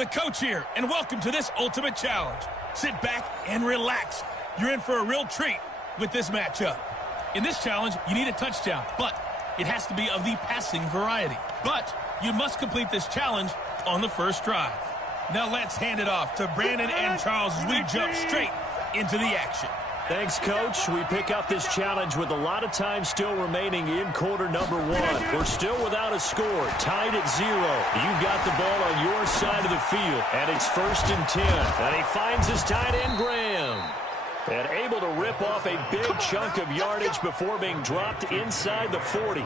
the coach here, and welcome to this ultimate challenge. Sit back and relax. You're in for a real treat with this matchup. In this challenge, you need a touchdown, but it has to be of the passing variety. But you must complete this challenge on the first drive. Now let's hand it off to Brandon and Charles as we jump straight into the action. Thanks, Coach. We pick up this challenge with a lot of time still remaining in quarter number one. We're still without a score, tied at 0. You've got the ball on your side of the field, and it's 1st and 10. And he finds his tight end, Graham. And able to rip off a big chunk of yardage before being dropped inside the 40.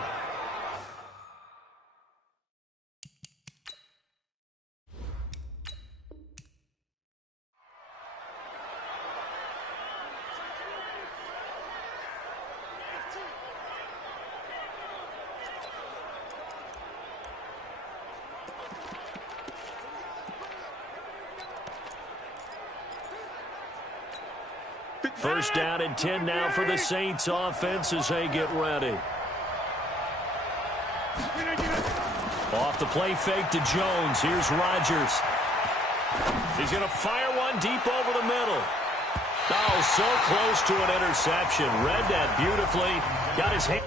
First down and 10 now for the Saints offense as they get ready. Off the play fake to Jones. Here's Rodgers. He's going to fire one deep over the middle. Oh, so close to an interception. Read that beautifully. Got his hand.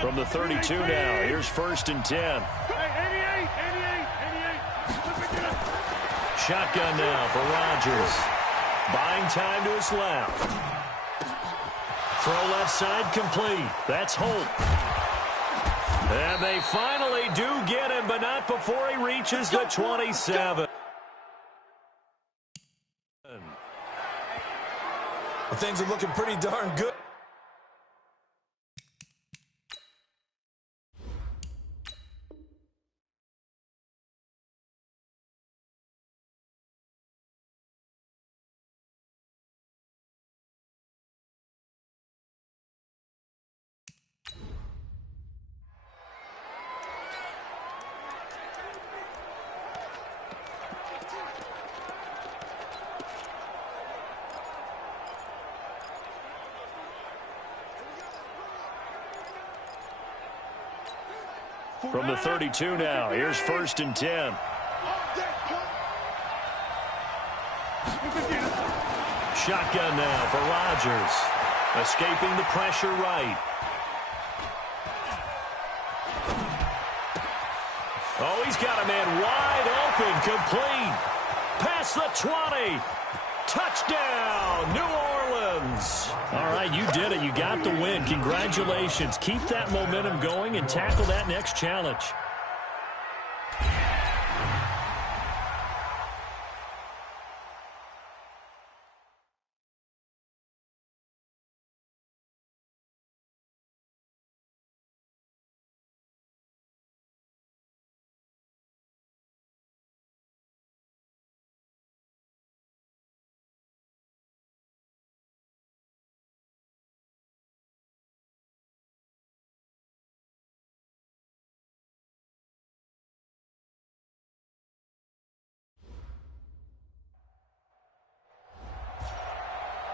From the 32 now, here's 1st and 10. Shotgun now for Rodgers. Buying time to his left. Throw left side complete. That's Holt. And they finally do get him, but not before he reaches the 27. Well, things are looking pretty darn good. From the 32 now, here's 1st and 10. Shotgun now for Rodgers. Escaping the pressure right. Oh, he's got a man wide open, complete. Past the 20. Touchdown, New Orleans. All right, you did it. You got the win. Congratulations. Keep that momentum going and tackle that next challenge.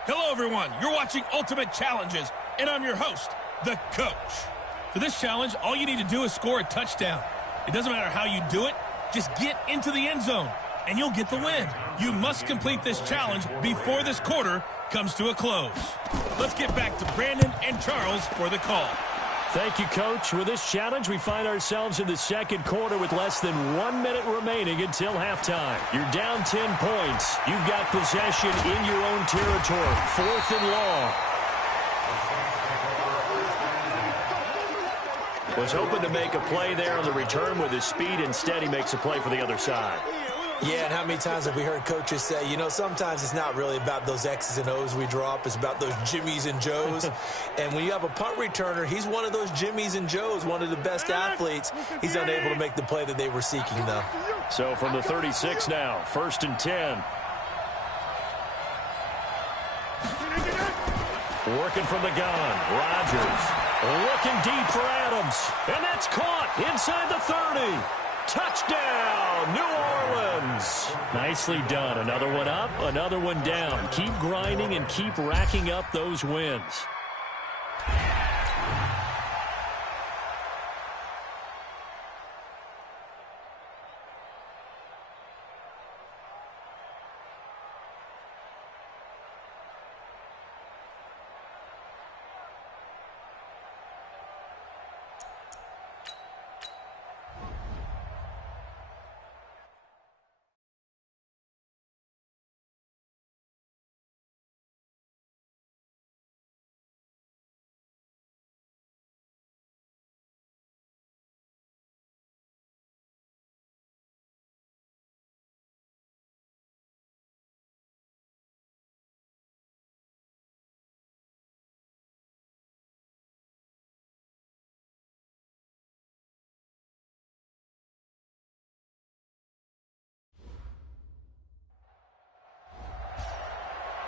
Hello, everyone. You're watching Ultimate Challenges, and I'm your host, the coach. For this challenge, all you need to do is score a touchdown. It doesn't matter how you do it. Just get into the end zone, and you'll get the win. You must complete this challenge before this quarter comes to a close. Let's get back to Brandon and Charles for the call. Thank you, Coach. With this challenge, we find ourselves in the second quarter with less than 1 minute remaining until halftime. You're down 10 points. You've got possession in your own territory. 4th and long. Was hoping to make a play there on the return with his speed. Instead, he makes a play for the other side. Yeah, and how many times have we heard coaches say, you know, sometimes it's not really about those X's and O's we drop. It's about those Jimmies and Joes. And when you have a punt returner, he's one of those Jimmies and Joes, one of the best athletes. He's unable to make the play that they were seeking, though. So from the 36 now, 1st and 10. Working from the gun. Rodgers looking deep for Adams. And that's caught inside the 30. Touchdown, New Orleans. Nicely done. Another one up, another one down. Keep grinding and keep racking up those wins.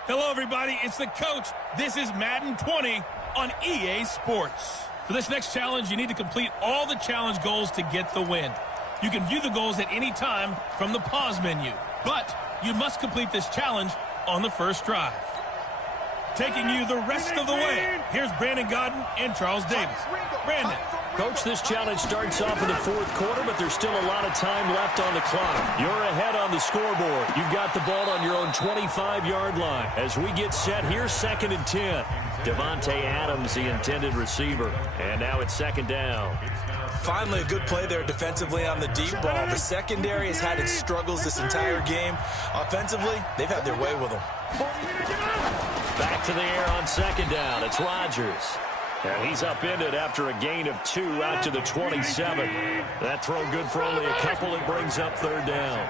Hello, everybody. It's the coach. This is Madden 20 on EA Sports. For this next challenge, you need to complete all the challenge goals to get the win. You can view the goals at any time from the pause menu, but you must complete this challenge on the first drive. Taking you the rest of the way, here's Brandon Godden and Charles Davis. Brandon. Coach, this challenge starts off in the fourth quarter, but there's still a lot of time left on the clock. You're ahead on the scoreboard. You've got the ball on your own 25-yard line. As we get set here, 2nd and 10. Devontae Adams, the intended receiver. And now it's 2nd down. Finally, a good play there defensively on the deep ball. The secondary has had its struggles this entire game. Offensively, they've had their way with them. Back to the air on 2nd down. It's Rodgers. And he's upended after a gain of 2 out to the 27. That throw good for only a couple. It brings up 3rd down.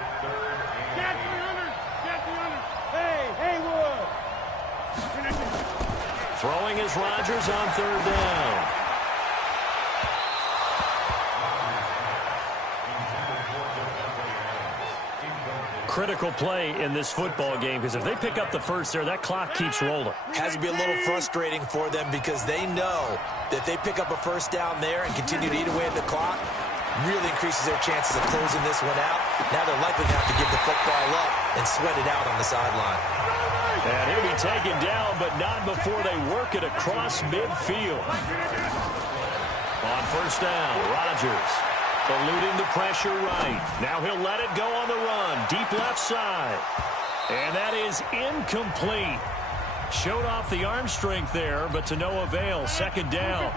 Throwing is Rodgers on 3rd down. Critical play in this football game, because if they pick up the first there, that clock keeps rolling. Has to be a little frustrating for them because they know that they pick up a first down there and continue to eat away at the clock, really increases their chances of closing this one out. Now they're likely to have to give the football up and sweat it out on the sideline. And he'll be taken down, but not before they work it across midfield. On 1st down, Rodgers. Eluding the pressure right. Now he'll let it go on the run. Deep left side. And that is incomplete. Showed off the arm strength there, but to no avail. 2nd down.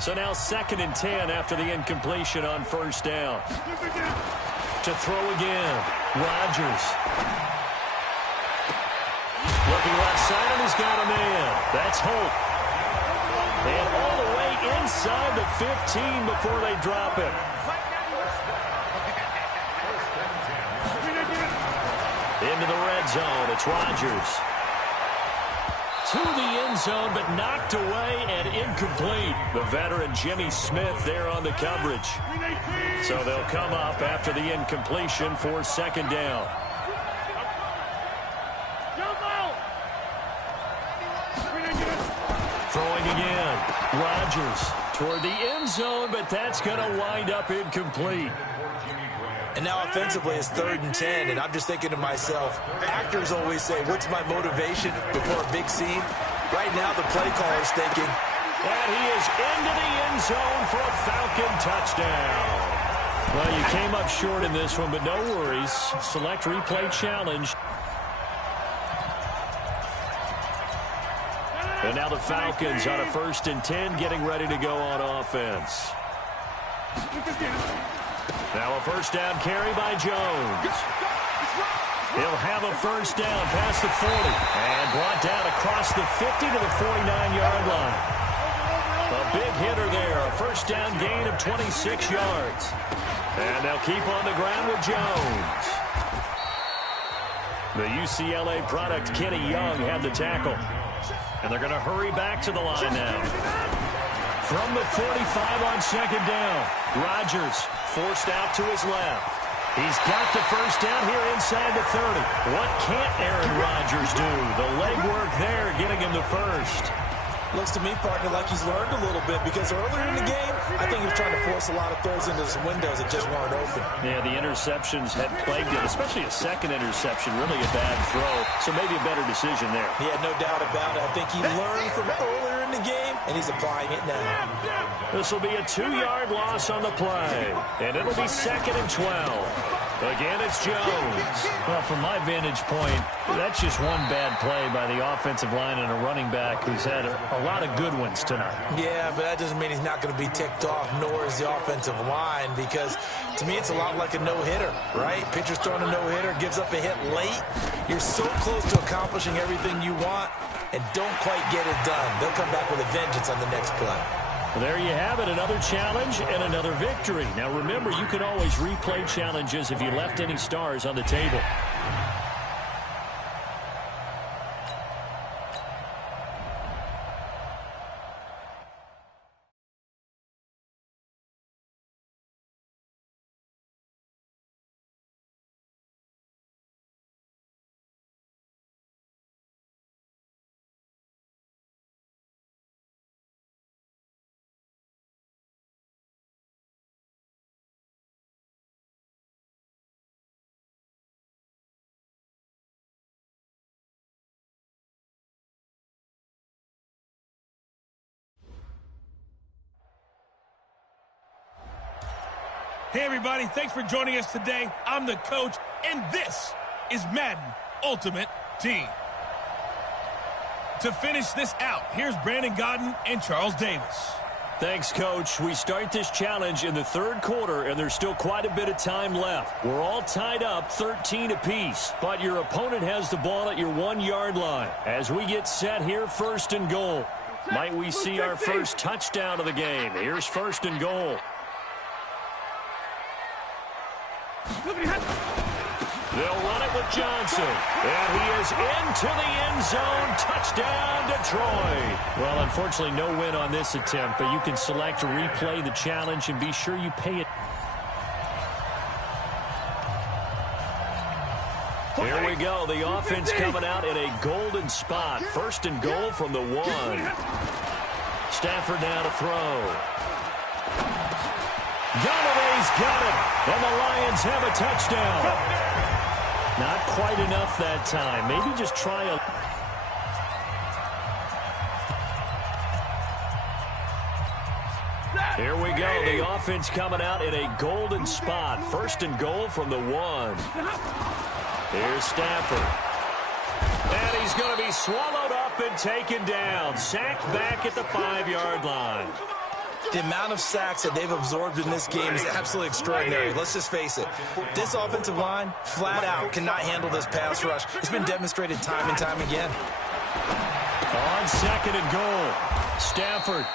So now 2nd and 10 after the incompletion on 1st down. To throw again. Rodgers. Looking left side, and he's got a man. That's Holt. And all the way inside the 15 before they drop it. Into the red zone. It's Rodgers. To the end zone, but knocked away and incomplete. The veteran Jimmy Smith there on the coverage. So they'll come up after the incompletion for 2nd down. Throwing again. Rodgers toward the end zone, but that's going to wind up incomplete. And now offensively it's 3rd and 10, and I'm just thinking to myself, actors always say, what's my motivation before a big scene? Right now the play caller's thinking, and he is into the end zone for a Falcon touchdown. Well, you came up short in this one, but no worries. Select replay challenge. And now the Falcons on a 1st and 10 getting ready to go on offense. Now a 1st down carry by Jones. He'll have a 1st down past the 40 and brought down across the 50 to the 49-yard line. A big hitter there, a 1st down gain of 26 yards. And they'll keep on the ground with Jones. The UCLA product, Kenny Young, had the tackle. And they're going to hurry back to the line now. From the 45 on 2nd down, Rodgers forced out to his left. He's got the 1st down here inside the 30. What can't Aaron Rodgers do? The legwork there getting him the first. Looks to me, partner, like he's learned a little bit because earlier in the game, I think he was trying to force a lot of throws into some windows that just weren't open. Yeah, the interceptions had plagued him, especially a second interception, really a bad throw. So maybe a better decision there. Yeah, no doubt about it. I think he learned from earlier in the game, and he's applying it now. This will be a 2-yard loss on the play, and it'll be 2nd and 12. Again, it's Jones. Well, from my vantage point, that's just one bad play by the offensive line and a running back who's had a lot of good ones tonight. Yeah, but that doesn't mean he's not going to be ticked off, nor is the offensive line, because to me it's a lot like a no-hitter, right? Pitcher's throwing a no-hitter, gives up a hit late. You're so close to accomplishing everything you want and don't quite get it done. They'll come back with a vengeance on the next play. Well, there you have it, another challenge and another victory. Now, remember, you can always replay challenges if you left any stars on the table. Hey, everybody, thanks for joining us today. I'm the coach, and this is Madden Ultimate Team. To finish this out, here's Brandon Gaudin and Charles Davis. Thanks, Coach. We start this challenge in the third quarter, and there's still quite a bit of time left. We're all tied up 13 apiece, but your opponent has the ball at your 1-yard line. As we get set here, 1st and goal. Might we see our first touchdown of the game? Here's 1st and goal. They'll run it with Johnson. And he is into the end zone. Touchdown, Detroit. Well, unfortunately, no win on this attempt, but you can select to replay the challenge and be sure you pay it. Here we go. The offense coming out in a golden spot. 1st and goal from the 1. Stafford now to throw. Gallavay's got it, and the Lions have a touchdown. Not quite enough that time. Maybe just try a... Here we go. The offense coming out in a golden spot. 1st and goal from the 1. Here's Stafford. And he's going to be swallowed up and taken down. Sacked back at the 5-yard line. The amount of sacks that they've absorbed in this game is absolutely extraordinary. Let's just face it. This offensive line, flat out, cannot handle this pass rush. It's been demonstrated time and time again. On 2nd and goal. Stafford.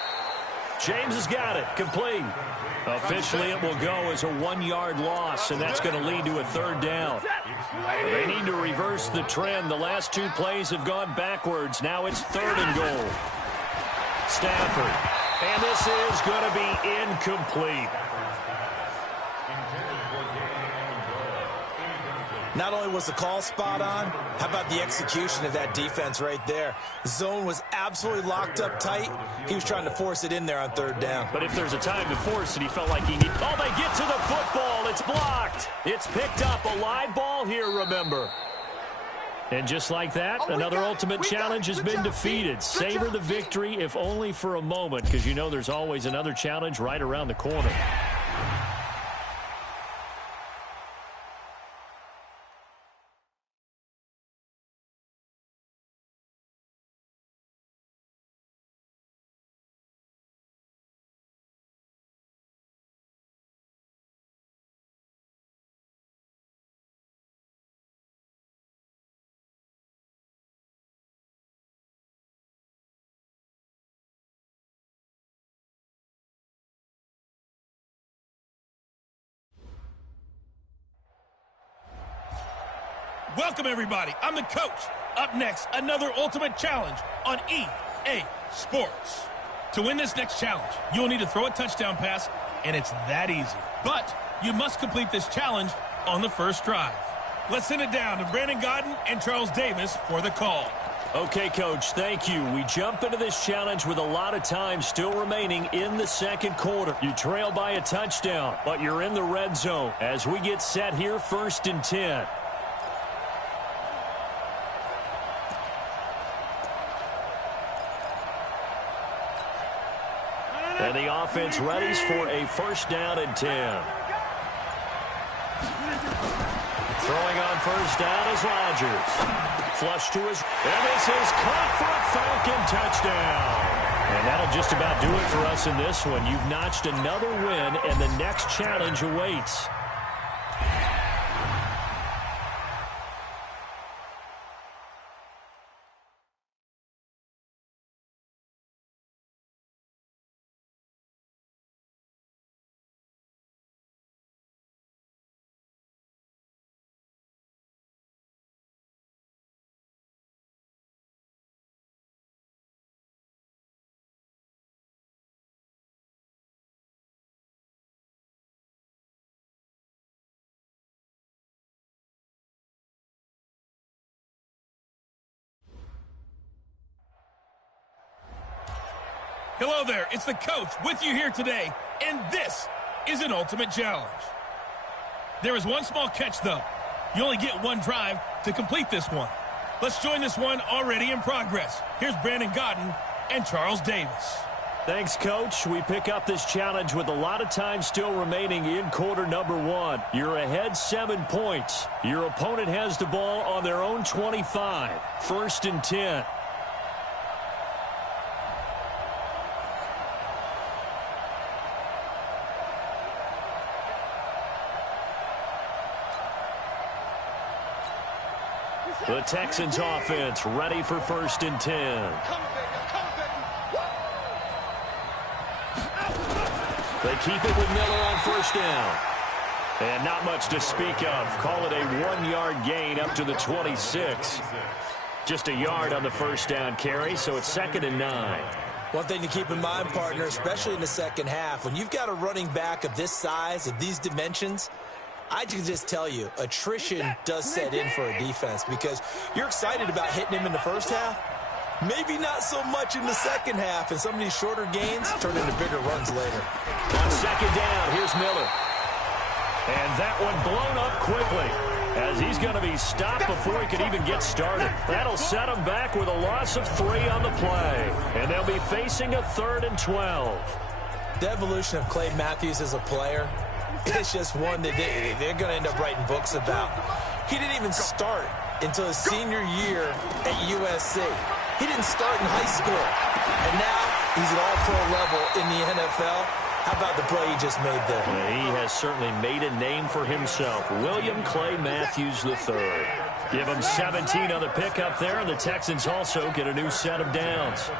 James has got it. Complete. Officially, it will go as a 1-yard loss, and that's going to lead to a 3rd down. They need to reverse the trend. The last 2 plays have gone backwards. Now it's 3rd and goal. Stafford. And this is going to be incomplete. Not only was the call spot on, how about the execution of that defense right there? Zone was absolutely locked up tight. He was trying to force it in there on 3rd down. But if there's a time to force it, he felt like he needed... Oh, they get to the football. It's blocked. It's picked up. A live ball here, remember. And just like that, another ultimate challenge has been defeated. Savor the victory, if only for a moment, because you know there's always another challenge right around the corner. Welcome, everybody. I'm the coach. Up next, another ultimate challenge on EA Sports. To win this next challenge, you'll need to throw a touchdown pass, and it's that easy. But you must complete this challenge on the first drive. Let's send it down to Brandon Gaudin and Charles Davis for the call. Okay, Coach, thank you. We jump into this challenge with a lot of time still remaining in the second quarter. You trail by a touchdown, but you're in the red zone as we get set here, 1st and 10. And the offense readies for a 1st down and 10. Throwing on 1st down is Rodgers. Flush to his, and this is caught for a Falcon touchdown. And that'll just about do it for us in this one. You've notched another win, and the next challenge awaits. Hello there, it's the coach with you here today, and this is an ultimate challenge. There is one small catch, though. You only get one drive to complete this one. Let's join this one already in progress. Here's Brandon Godden and Charles Davis. Thanks, Coach. We pick up this challenge with a lot of time still remaining in quarter number 1. You're ahead 7 points. Your opponent has the ball on their own 25. 1st and 10. The Texans offense ready for 1st and 10. They keep it with Miller on 1st down. And not much to speak of. Call it a 1-yard gain up to the 26. Just a yard on the 1st down carry, so it's 2nd and 9. One thing to keep in mind, partner, especially in the second half, when you've got a running back of this size, of these dimensions, I can just tell you, attrition does set in for a defense because you're excited about hitting him in the first half. Maybe not so much in the second half, and some of these shorter gains turn into bigger runs later. On 2nd down, here's Miller. And that one blown up quickly as he's going to be stopped before he can even get started. That'll set him back with a loss of 3 on the play. And they'll be facing a 3rd and 12. The evolution of Clay Matthews as a player, it's just one that they're going to end up writing books about. He didn't even start until his senior year at USC. He didn't start in high school. And now he's at all-pro level in the NFL. How about the play he just made there? He has certainly made a name for himself. William Clay Matthews III. Give him 17 on the pickup there, and the Texans also get a new set of downs.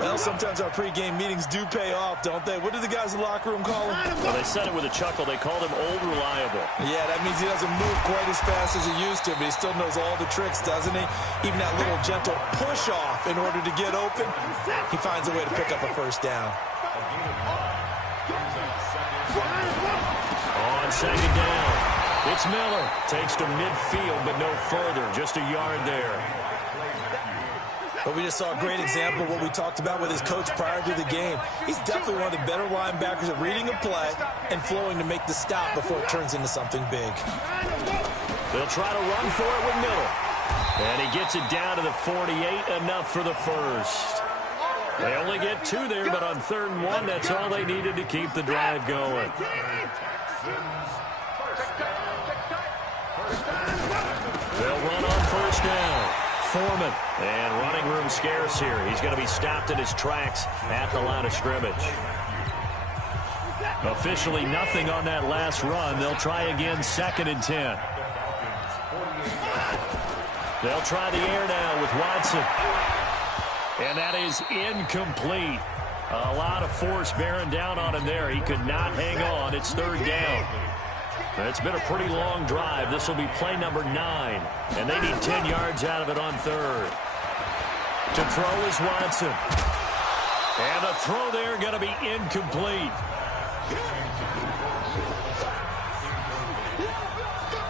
Well, sometimes our pregame meetings do pay off, don't they? What do the guys in the locker room call him? Well, they said it with a chuckle. They called him Old Reliable. Yeah, that means he doesn't move quite as fast as he used to, but he still knows all the tricks, doesn't he? Even that little gentle push-off in order to get open, he finds a way to pick up a 1st down. On 2nd down, it's Miller. Takes to midfield, but no further. Just a yard there. But we just saw a great example of what we talked about with his coach prior to the game. He's definitely one of the better linebackers at reading a play and flowing to make the stop before it turns into something big. They'll try to run for it with Miller. And he gets it down to the 48, enough for the 1st. They only get 2 there, but on 3rd and 1, that's all they needed to keep the drive going. They'll run on 1st down. Foreman. And running room scarce here. He's going to be stopped in his tracks at the line of scrimmage. Officially nothing on that last run. They'll try again 2nd and 10. They'll try the air now with Watson. And that is incomplete. A lot of force bearing down on him there. He could not hang on. It's 3rd down. It's been a pretty long drive. This will be play number 9. And they need 10 yards out of it on 3rd. To throw is Watson. And the throw there going to be incomplete.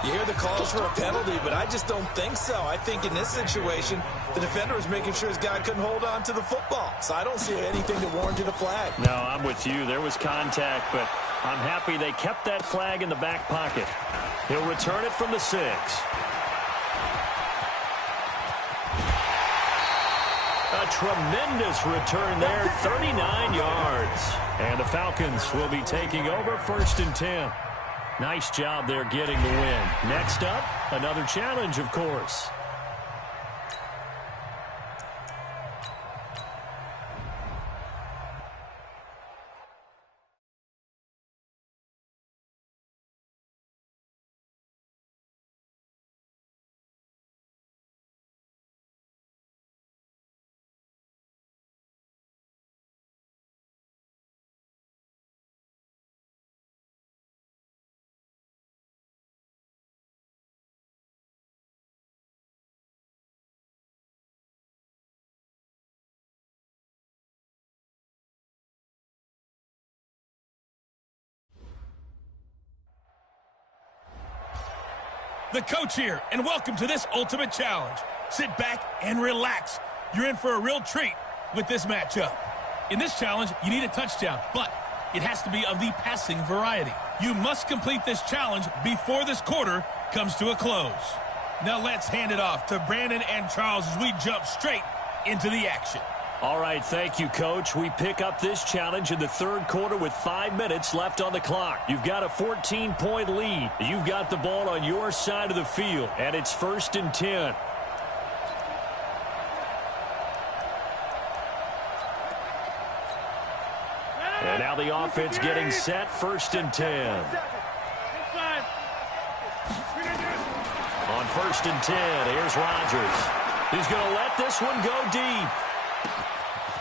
You hear the calls for a penalty, but I just don't think so. I think in this situation, the defender was making sure his guy couldn't hold on to the football. So I don't see anything that warranted a flag. No, I'm with you. There was contact, but I'm happy they kept that flag in the back pocket. He'll return it from the 6. A tremendous return there, 39 yards. And the Falcons will be taking over 1st and 10. Nice job there getting the win. Next up, another challenge, of course. The coach here, and welcome to this ultimate challenge. Sit back and relax. You're in for a real treat with this matchup. In this challenge, you need a touchdown, but it has to be of the passing variety. You must complete this challenge before this quarter comes to a close. Now let's hand it off to Brandon and Charles as we jump straight into the action. All right, thank you, Coach. We pick up this challenge in the 3rd quarter with 5 minutes left on the clock. You've got a 14-point lead. You've got the ball on your side of the field, and it's 1st and 10. And now the offense getting set, 1st and 10. On 1st and 10, here's Rodgers. He's going to let this one go deep.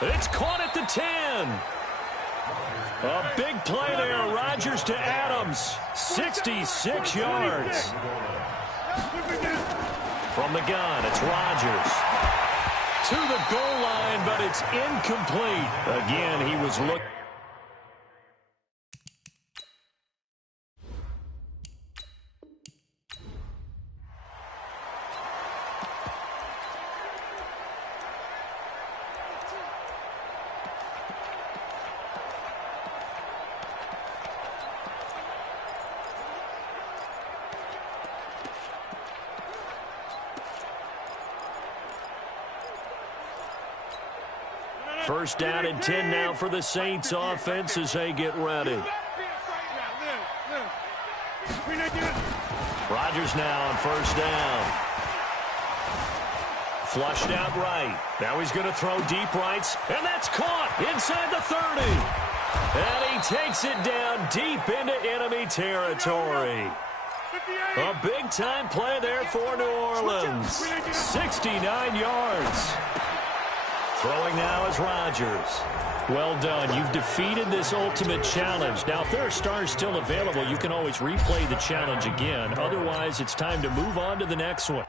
It's caught at the 10. A big play there. Rodgers to Adams. 66 yards. From the gun, it's Rodgers. To the goal line, but it's incomplete. Again, he was looking. First down and 10 now for the Saints offense as they get ready. Rodgers now on 1st down. Flushed out right. Now he's going to throw deep rights, and that's caught inside the 30. And he takes it down deep into enemy territory. A big-time play there for New Orleans. 69 yards. Throwing now is Rodgers. Well done. You've defeated this ultimate challenge. Now, if there are stars still available, you can always replay the challenge again. Otherwise, it's time to move on to the next one.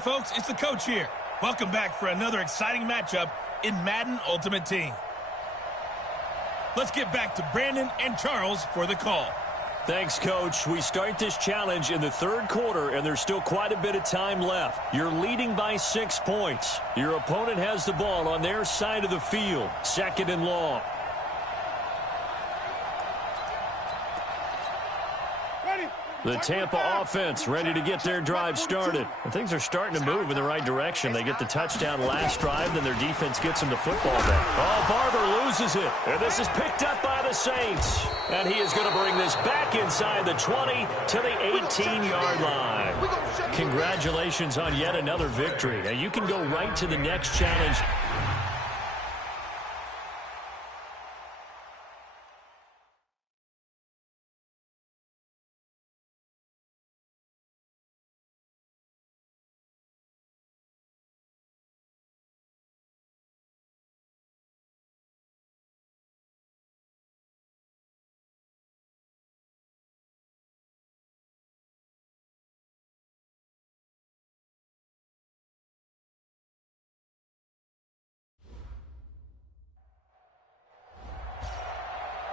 folks, it's the coach here. Welcome back for another exciting matchup in Madden Ultimate Team. Let's get back to Brandon and Charles for the call. Thanks, Coach. We start this challenge in the third quarter, and there's still quite a bit of time left. You're leading by 6 points. Your opponent has the ball on their side of the field, 2nd and long. The Tampa offense ready to get their drive started. And things are starting to move in the right direction. They get the touchdown last drive, then their defense gets them the football back. Oh, Barber loses it. And this is picked up by the Saints. And he is going to bring this back inside the 20 to the 18-yard line. Congratulations on yet another victory. Now you can go right to the next challenge.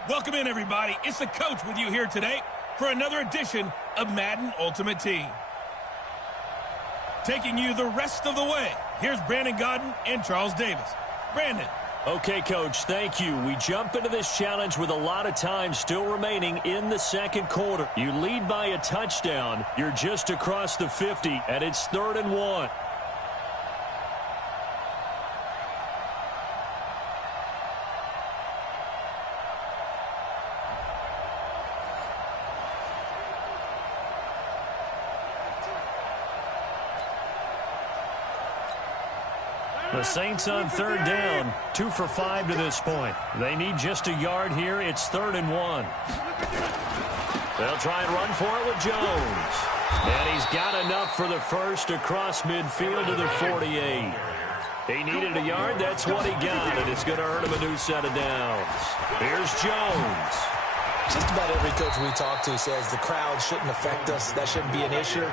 Welcome in, everybody. It's the coach with you here today for another edition of Madden Ultimate Team. Taking you the rest of the way, here's Brandon Godden and Charles Davis. Brandon. Okay, Coach, thank you. We jump into this challenge with a lot of time still remaining in the second quarter. You lead by a touchdown. You're just across the 50, and it's 3rd and 1. The Saints on 3rd down, 2 for 5 to this point. They need just a yard here. It's 3rd and 1. They'll try and run for it with Jones. And he's got enough for the first across midfield to the 48. He needed a yard. That's what he got, and it's going to earn him a new set of downs. Here's Jones. Just about every coach we talk to says the crowd shouldn't affect us. That shouldn't be an issue.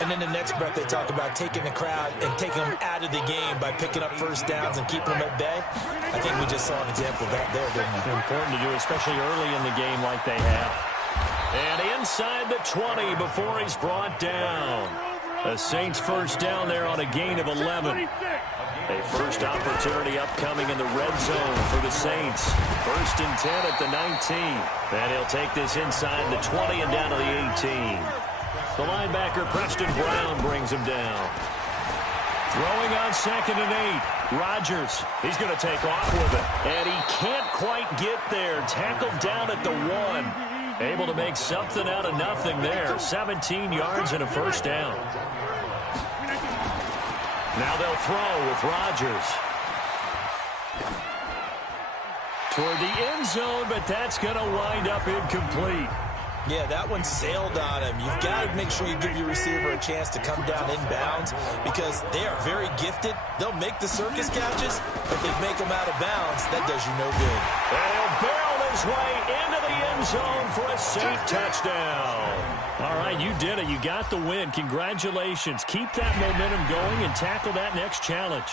And then the next breath they talk about taking the crowd and taking them out of the game by picking up first downs and keeping them at bay. I think we just saw an example of that there, didn't we? Important to do, especially early in the game like they have. And inside the 20 before he's brought down. The Saints first down there on a gain of 11. A first opportunity upcoming in the red zone for the Saints. 1st and 10 at the 19. And he'll take this inside the 20 and down to the 18. The linebacker, Preston Brown, brings him down. Throwing on 2nd and 8. Rodgers, he's going to take off with it. And he can't quite get there. Tackled down at the 1. Able to make something out of nothing there. 17 yards and a first down. Now they'll throw with Rodgers. Toward the end zone, but that's going to wind up incomplete. Yeah, that one sailed on him. You've got to make sure you give your receiver a chance to come down inbounds because they are very gifted. They'll make the circus catches, but they make them out of bounds. That does you no good. And he'll barrel his way into the end zone for a Saint touchdown. All right, you did it. You got the win. Congratulations. Keep that momentum going and tackle that next challenge.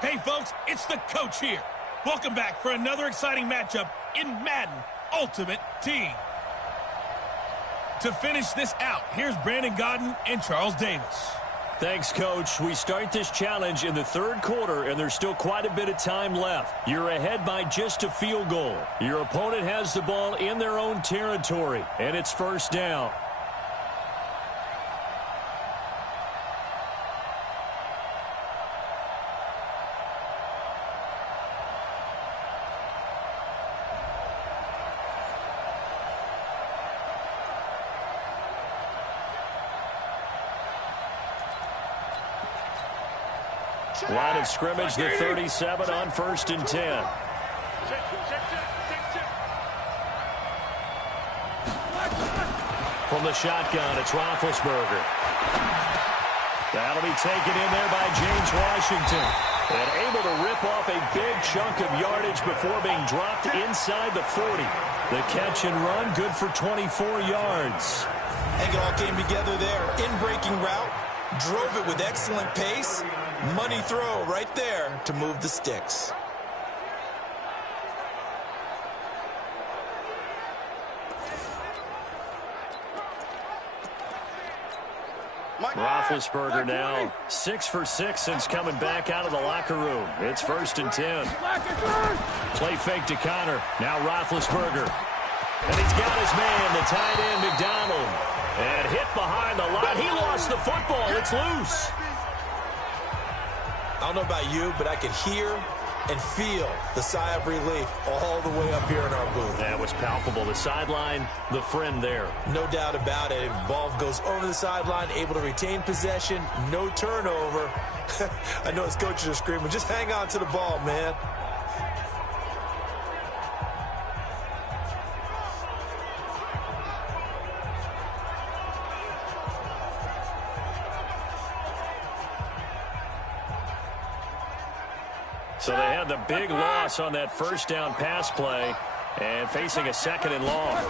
Hey, folks, it's the coach here. Welcome back for another exciting matchup in Madden Ultimate Team. To finish this out, here's Brandon Godden and Charles Davis. Thanks, Coach. We start this challenge in the third quarter, and there's still quite a bit of time left. You're ahead by just a field goal. Your opponent has the ball in their own territory, and it's first down. Line of scrimmage, the 37 on 1st and 10. From the shotgun, it's Roethlisberger. That'll be taken in there by James Washington. And able to rip off a big chunk of yardage before being dropped inside the 40. The catch and run, good for 24 yards. I think it all came together there. In-breaking route, drove it with excellent pace. Money throw right there to move the sticks. Roethlisberger now 6 for 6 since coming back out of the locker room. It's 1st and 10. Play fake to Connor. Now Roethlisberger. And he's got his man, the tight end, McDonald. And hit behind the line. He lost the football. It's loose. I don't know about you, but I could hear and feel the sigh of relief all the way up here in our booth. That was palpable. The sideline, the friend there. No doubt about it. Ball goes over the sideline, able to retain possession, no turnover. I know his coaches are screaming, just hang on to the ball, man. So they had the big loss on that first down pass play and facing a 2nd and long.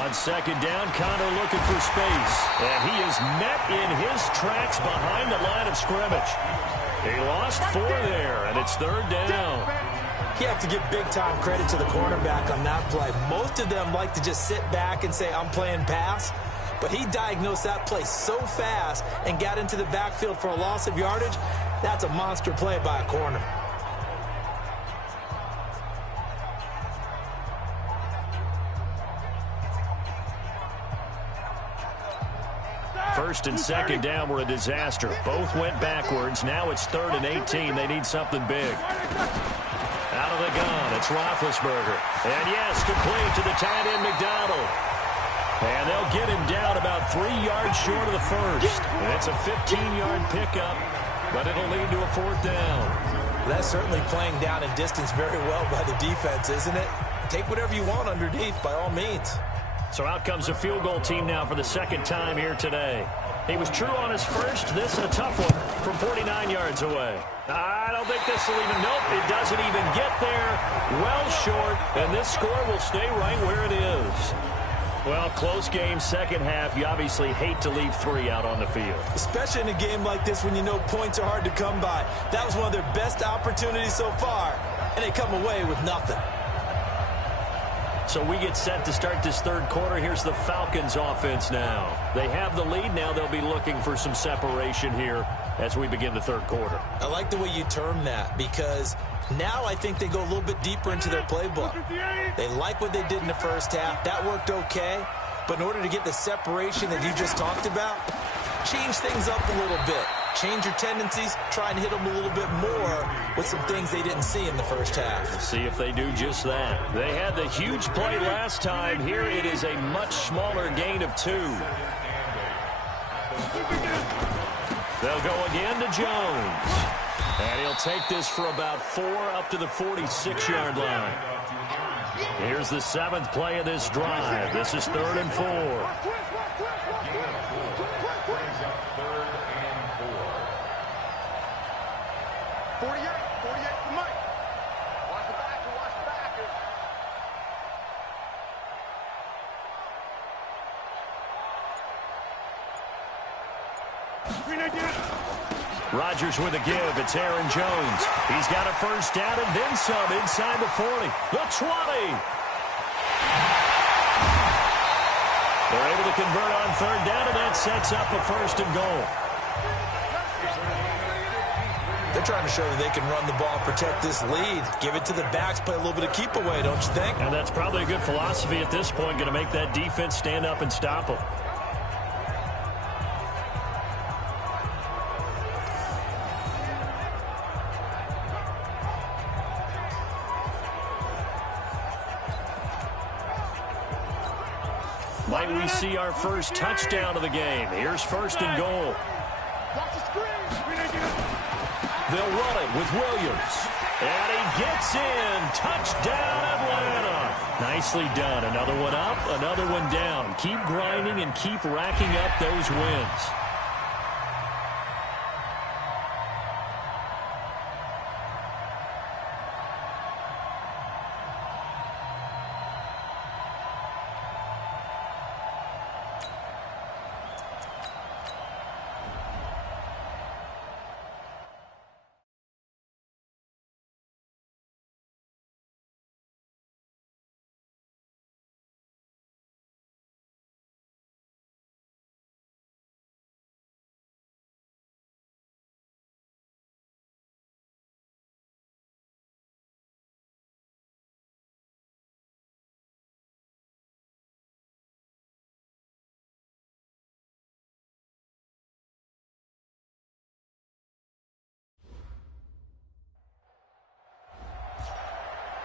On 2nd down, Connor looking for space. And he is met in his tracks behind the line of scrimmage. He lost 4 there, and it's 3rd down. You have to give big-time credit to the cornerback on that play. Most of them like to just sit back and say, I'm playing pass. But he diagnosed that play so fast and got into the backfield for a loss of yardage. That's a monster play by a corner. 1st and 2nd down were a disaster. Both went backwards. Now it's 3rd and 18. They need something big. Out of the gun, it's Roethlisberger. And yes, complete to the tight end, McDonald. And they'll get him down about 3 yards short of the first. And it's a 15-yard pickup, but it'll lead to a 4th down. That's certainly playing down in distance very well by the defense, isn't it? Take whatever you want underneath, by all means. So out comes a field goal team now for the 2nd time here today. He was true on his first. This a tough one from 49 yards away. I don't think this will even, nope, it doesn't even get there. Well short, and this score will stay right where it is. Well, close game, second half. You obviously hate to leave 3 out on the field. Especially in a game like this when you know points are hard to come by. That was one of their best opportunities so far, and they come away with nothing. So we get set to start this 3rd quarter. Here's the Falcons offense now. They have the lead. Now they'll be looking for some separation here as we begin the 3rd quarter. I like the way you term that because now I think they go a little bit deeper into their playbook. They like what they did in the first half. That worked okay. But in order to get the separation that you just talked about, change things up a little bit. Change your tendencies, try and hit them a little bit more with some things they didn't see in the first half. We'll see if they do just that. They had the huge play last time. Here it is a much smaller gain of 2. They'll go again to Jones. And he'll take this for about 4 up to the 46-yard line. Here's the 7th play of this drive. This is 3rd and 4. Rodgers with a give. It's Aaron Jones. He's got a first down and then some inside the 40. The 20. They're able to convert on 3rd down, and that sets up a 1st and goal. They're trying to show that they can run the ball, protect this lead, give it to the backs, play a little bit of keep away, don't you think? And that's probably a good philosophy at this point, going to make that defense stand up and stop them. Might we see our first touchdown of the game? Here's 1st and goal. They'll run it with Williams. And he gets in. Touchdown, Atlanta. Nicely done. Another one up, another one down. Keep grinding and keep racking up those wins.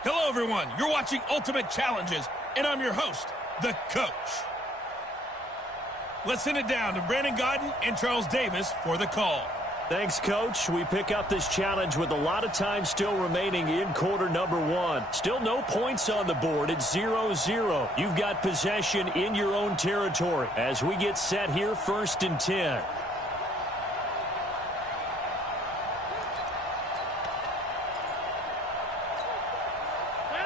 Hello, everyone. You're watching Ultimate Challenges, and I'm your host, the Coach. Let's send it down to Brandon Godden and Charles Davis for the call. Thanks, Coach. We pick up this challenge with a lot of time still remaining in quarter number one. Still no points on the board. It's 0-0. You've got possession in your own territory as we get set here, 1st and 10.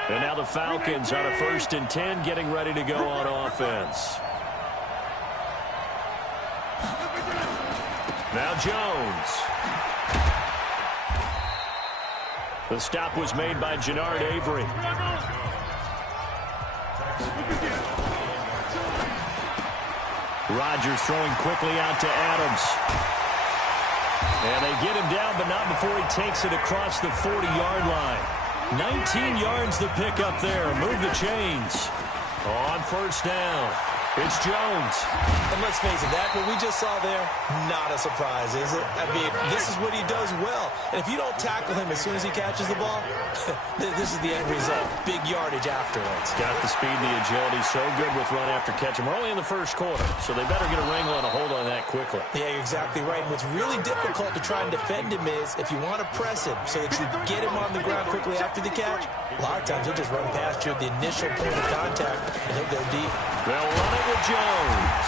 And now the Falcons on a 1st and 10, getting ready to go on offense. Now Jones. The stop was made by Jannard Avery. Rodgers throwing quickly out to Adams. And they get him down, but not before he takes it across the 40-yard line. 19 yards to pick up there. Move the chains. On 1st down, it's Jones. And let's face it, that what we just saw there, not a surprise, is it? I mean, this is what he does well. And if you don't tackle him as soon as he catches the ball, this is the end result. Big yardage afterwards. Got the speed and the agility, so good with run after catch. And we're only in the 1st quarter, so they better get a wrangle and a hold on that quickly. Yeah, you're exactly right. And what's really difficult to try and defend him is if you want to press him so that you get him on the ground quickly after the catch, a lot of times he'll just run past you at the initial point of contact, and he'll go deep. They'll run it with Jones.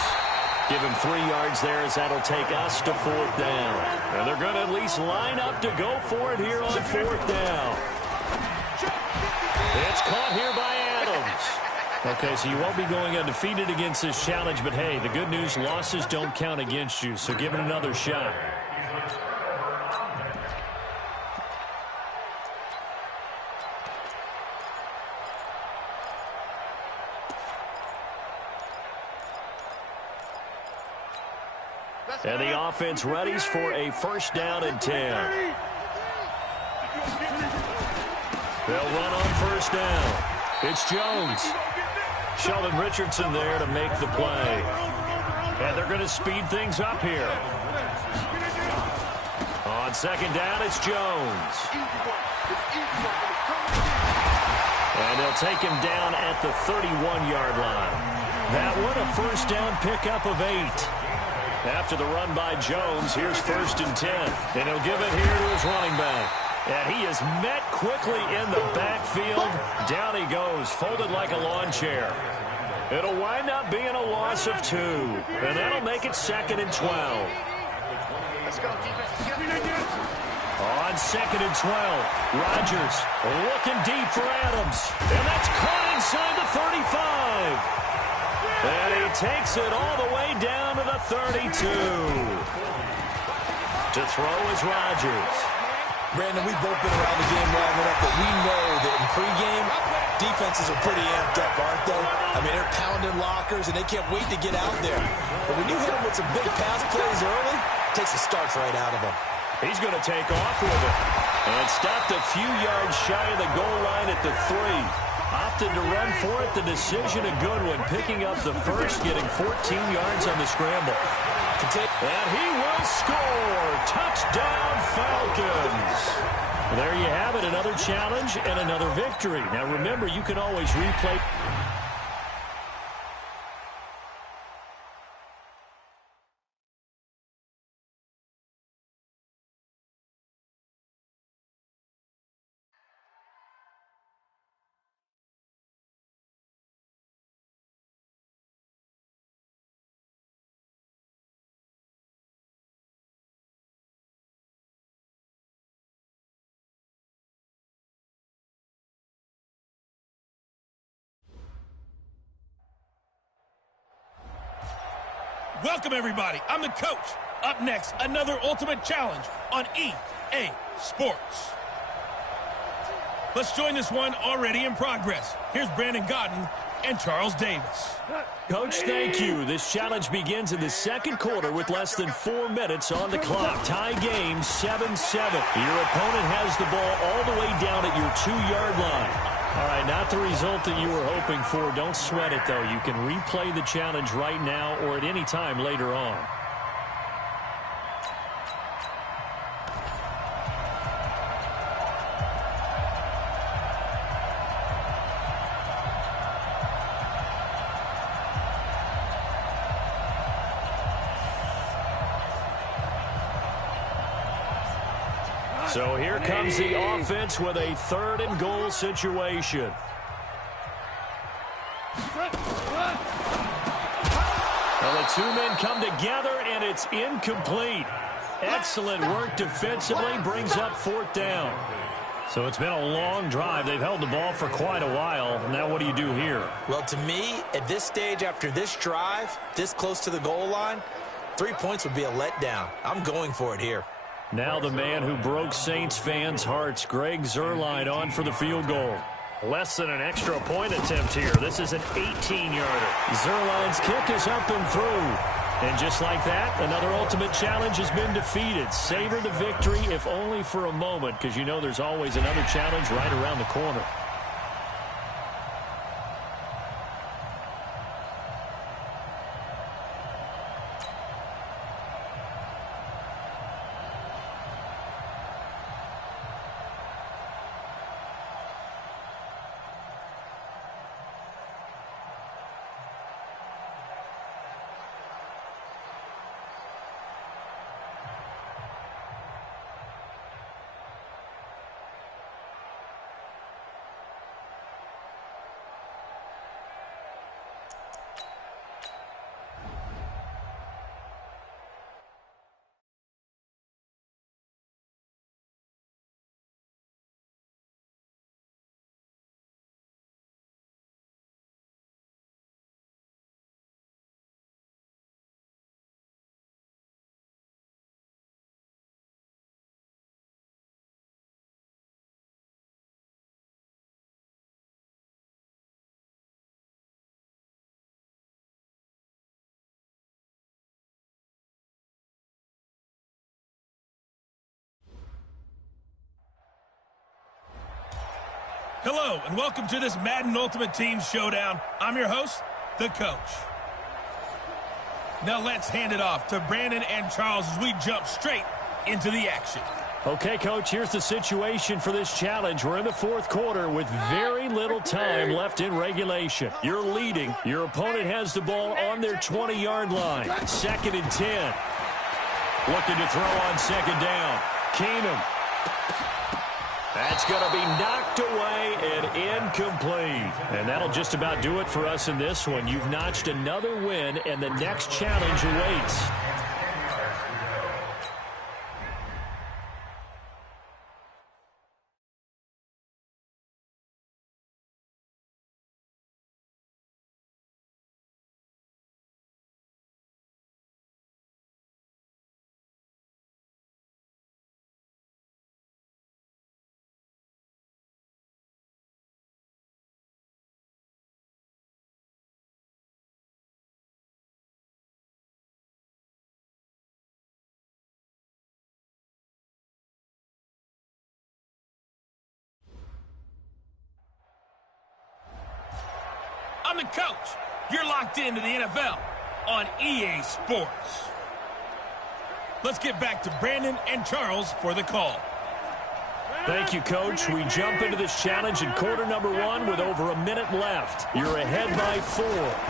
Give him 3 yards there as that'll take us to 4th down. And they're going to at least line up to go for it here on 4th down. It's caught here by Adams. Okay, so you won't be going undefeated against this challenge, but hey, the good news, losses don't count against you, so give it another shot. And the offense readies for a 1st down and 10. They'll run on 1st down. It's Jones. Sheldon Richardson there to make the play. And they're going to speed things up here. On 2nd down, it's Jones. And they'll take him down at the 31-yard line. That one, a 1st down pickup of 8. After the run by Jones, here's 1st and 10. And he'll give it here to his running back. And he is met quickly in the backfield. Down he goes, folded like a lawn chair. It'll wind up being a loss of 2. And that'll make it 2nd and 12. Let's go, defense. On 2nd and 12, Rodgers looking deep for Adams. And that's caught inside the 35. And he takes it all the way down to the 32. To throw is Rodgers. Brandon, we've both been around the game long enough that we know that in pregame, defenses are pretty amped up, aren't they? I mean, they're pounding lockers, and they can't wait to get out there. But when you hit them with some big pass plays early, it takes the starch right out of them. He's going to take off with it. And stopped a few yards shy of the goal line at the 3. Opted to run for it. The decision a good one. Picking up the first, getting 14 yards on the scramble. And he will score. Touchdown, Falcons. There you have it. Another challenge and another victory. Now remember, you can always replay. Welcome, everybody. I'm the coach. Up next, another Ultimate Challenge on EA Sports. Let's join this one already in progress. Here's Brandon Godden and Charles Davis. Coach, thank you. This challenge begins in the second quarter with less than 4 minutes on the clock. Tie game 7-7. Your opponent has the ball all the way down at your 2-yard line. All right, not the result that you were hoping for. Don't sweat it, though. You can replay the challenge right now or at any time later on. So here comes the offense with a 3rd and goal situation. Well, the two men come together, and it's incomplete. Excellent work defensively, brings up 4th down. So it's been a long drive. They've held the ball for quite a while. Now what do you do here? Well, to me, at this stage, after this drive, this close to the goal line, 3 points would be a letdown. I'm going for it here. Now the man who broke Saints fans' hearts, Greg Zuerlein, on for the field goal. Less than an extra point attempt here. This is an 18-yarder. Zuerlein's kick is up and through. And just like that, another Ultimate Challenge has been defeated. Savor the victory, if only for a moment, because you know there's always another challenge right around the corner. Hello, and welcome to this Madden Ultimate Team Showdown. I'm your host, the coach. Now let's hand it off to Brandon and Charles as we jump straight into the action. Okay, Coach, here's the situation for this challenge. We're in the 4th quarter with very little time left in regulation. You're leading. Your opponent has the ball on their 20-yard line. 2nd and 10. Looking to throw on 2nd down. Keenum. That's going to be knocked away and incomplete. And that'll just about do it for us in this one. You've notched another win, and the next challenge awaits. I'm the coach. You're locked into the NFL on EA Sports. Let's get back to Brandon and Charles for the call. Thank you, Coach. We jump into this challenge in quarter number 1 with over a minute left. You're ahead by 4.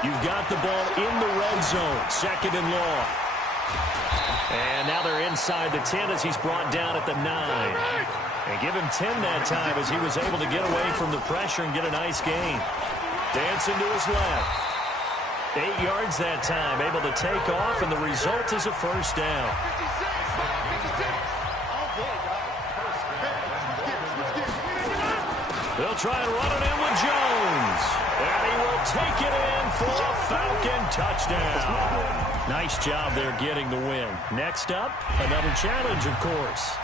You've got the ball in the red zone, 2nd and long. And now they're inside the 10 as he's brought down at the 9. And give him 10 that time as he was able to get away from the pressure and get a nice gain. Dancing to his left. 8 yards that time, able to take off, and the result is a 1st down. They'll try and run it in with Jones. And he will take it in for a Falcon touchdown. Nice job there getting the win. Next up, another challenge, of course.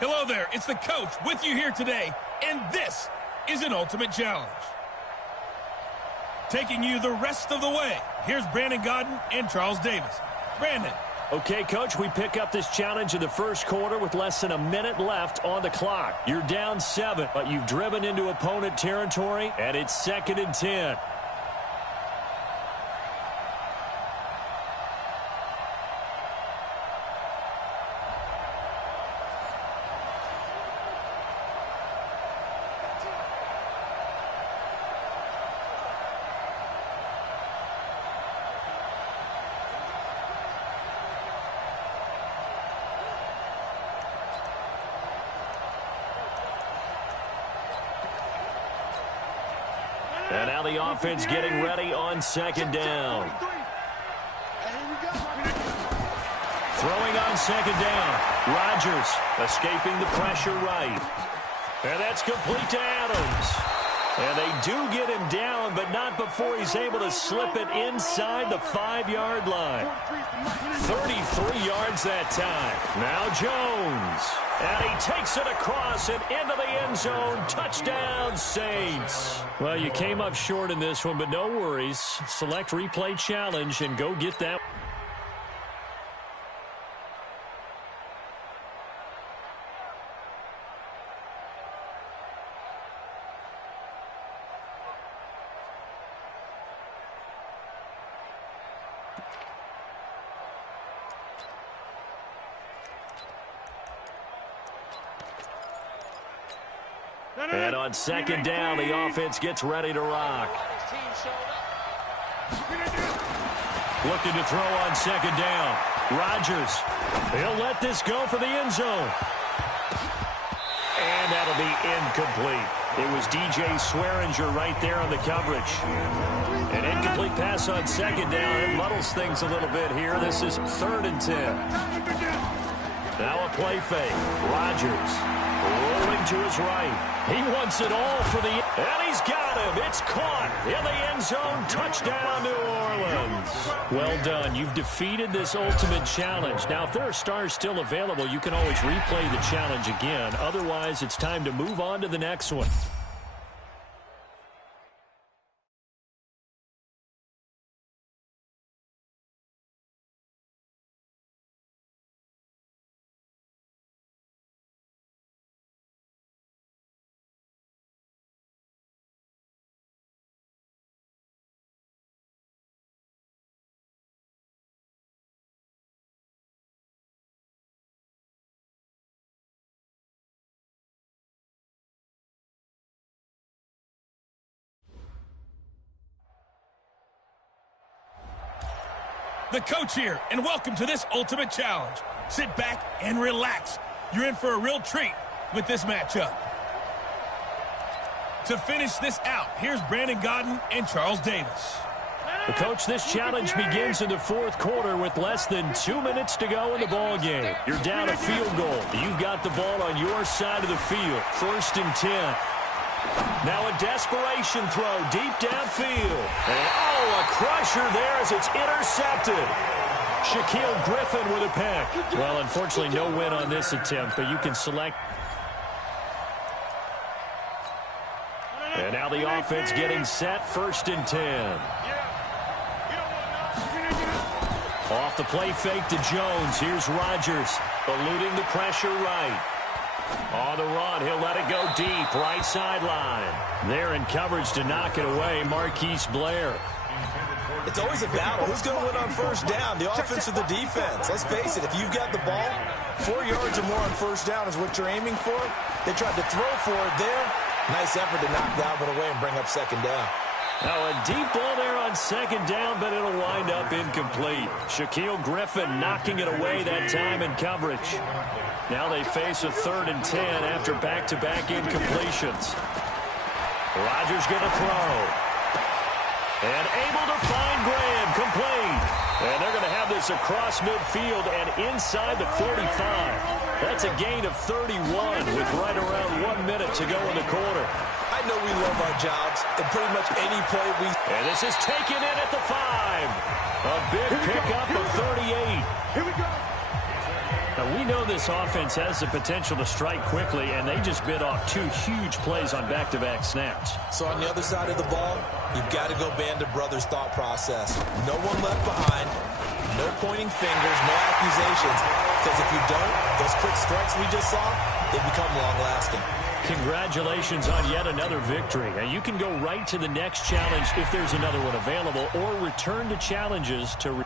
Hello there, it's the coach with you here today, and this is an Ultimate Challenge. Taking you the rest of the way, here's Brandon Gaudin and Charles Davis. Brandon. Okay, Coach, we pick up this challenge in the first quarter with less than a minute left on the clock. You're down 7, but you've driven into opponent territory, and it's 2nd and 10. And now the offense getting ready on 2nd down. Throwing on 2nd down. Rodgers escaping the pressure right. And that's complete to Adams. And they do get him down, but not before he's able to slip it inside the 5-yard line. 33 yards that time. Now Jones. And he takes it across and into the end zone. Touchdown, Saints. Well, you came up short in this one, but no worries. Select replay challenge and go get that. And on 2nd down, the offense gets ready to rock. Looking to throw on 2nd down. Rodgers. He'll let this go for the end zone. And that'll be incomplete. It was DJ Swearinger right there on the coverage. An incomplete pass on 2nd down. It muddles things a little bit here. This is 3rd and 10. Now a play fake. Rodgers rolling to his right. He wants it all for the... And he's got him. It's caught in the end zone. Touchdown, New Orleans. Well done. You've defeated this ultimate challenge. Now, if there are stars still available, you can always replay the challenge again. Otherwise, it's time to move on to the next one. The coach here, and welcome to this Ultimate Challenge. Sit back and relax. You're in for a real treat with this matchup. To finish this out, here's Brandon Gaudin and Charles Davis. The coach, this challenge begins in the 4th quarter with less than 2 minutes to go in the ball game. You're down a field goal. You've got the ball on your side of the field. 1st and 10. Now a desperation throw deep downfield. And a crusher there as it's intercepted. Shaquille Griffin with a pick. Well, unfortunately, no win on this attempt, but you can select. And now the offense getting set. 1st and 10. Off the play fake to Jones. Here's Rodgers eluding the pressure right. On the run, he'll let it go deep, right sideline. There in coverage to knock it away, Marquise Blair. It's always a battle. Who's going to win on 1st down, the offense or the defense? Let's face it, if you've got the ball, 4 yards or more on 1st down is what you're aiming for. They tried to throw for it there. Nice effort to knock that one away and bring up 2nd down. Now a deep ball there on 2nd down, but it'll wind up incomplete. Shaquille Griffin knocking it away that time in coverage. Now they face a 3rd and 10 after back-to-back incompletions. Rodgers going to throw. And able to find Graham, complete. And they're going to have this across midfield and inside the 45. That's a gain of 31 with right around 1 minute to go in the quarter. I know we love our jobs, and pretty much any play we... And this is taken in at the 5. A big pickup of 38. Here we go. Now, we know this offense has the potential to strike quickly, and they just bit off 2 huge plays on back-to-back snaps. So on the other side of the ball, you've got to go Band of Brothers thought process. No one left behind, no pointing fingers, no accusations. Because if you don't, those quick strikes we just saw, they become long-lasting. Congratulations on yet another victory. Now, you can go right to the next challenge if there's another one available, or return to challenges to...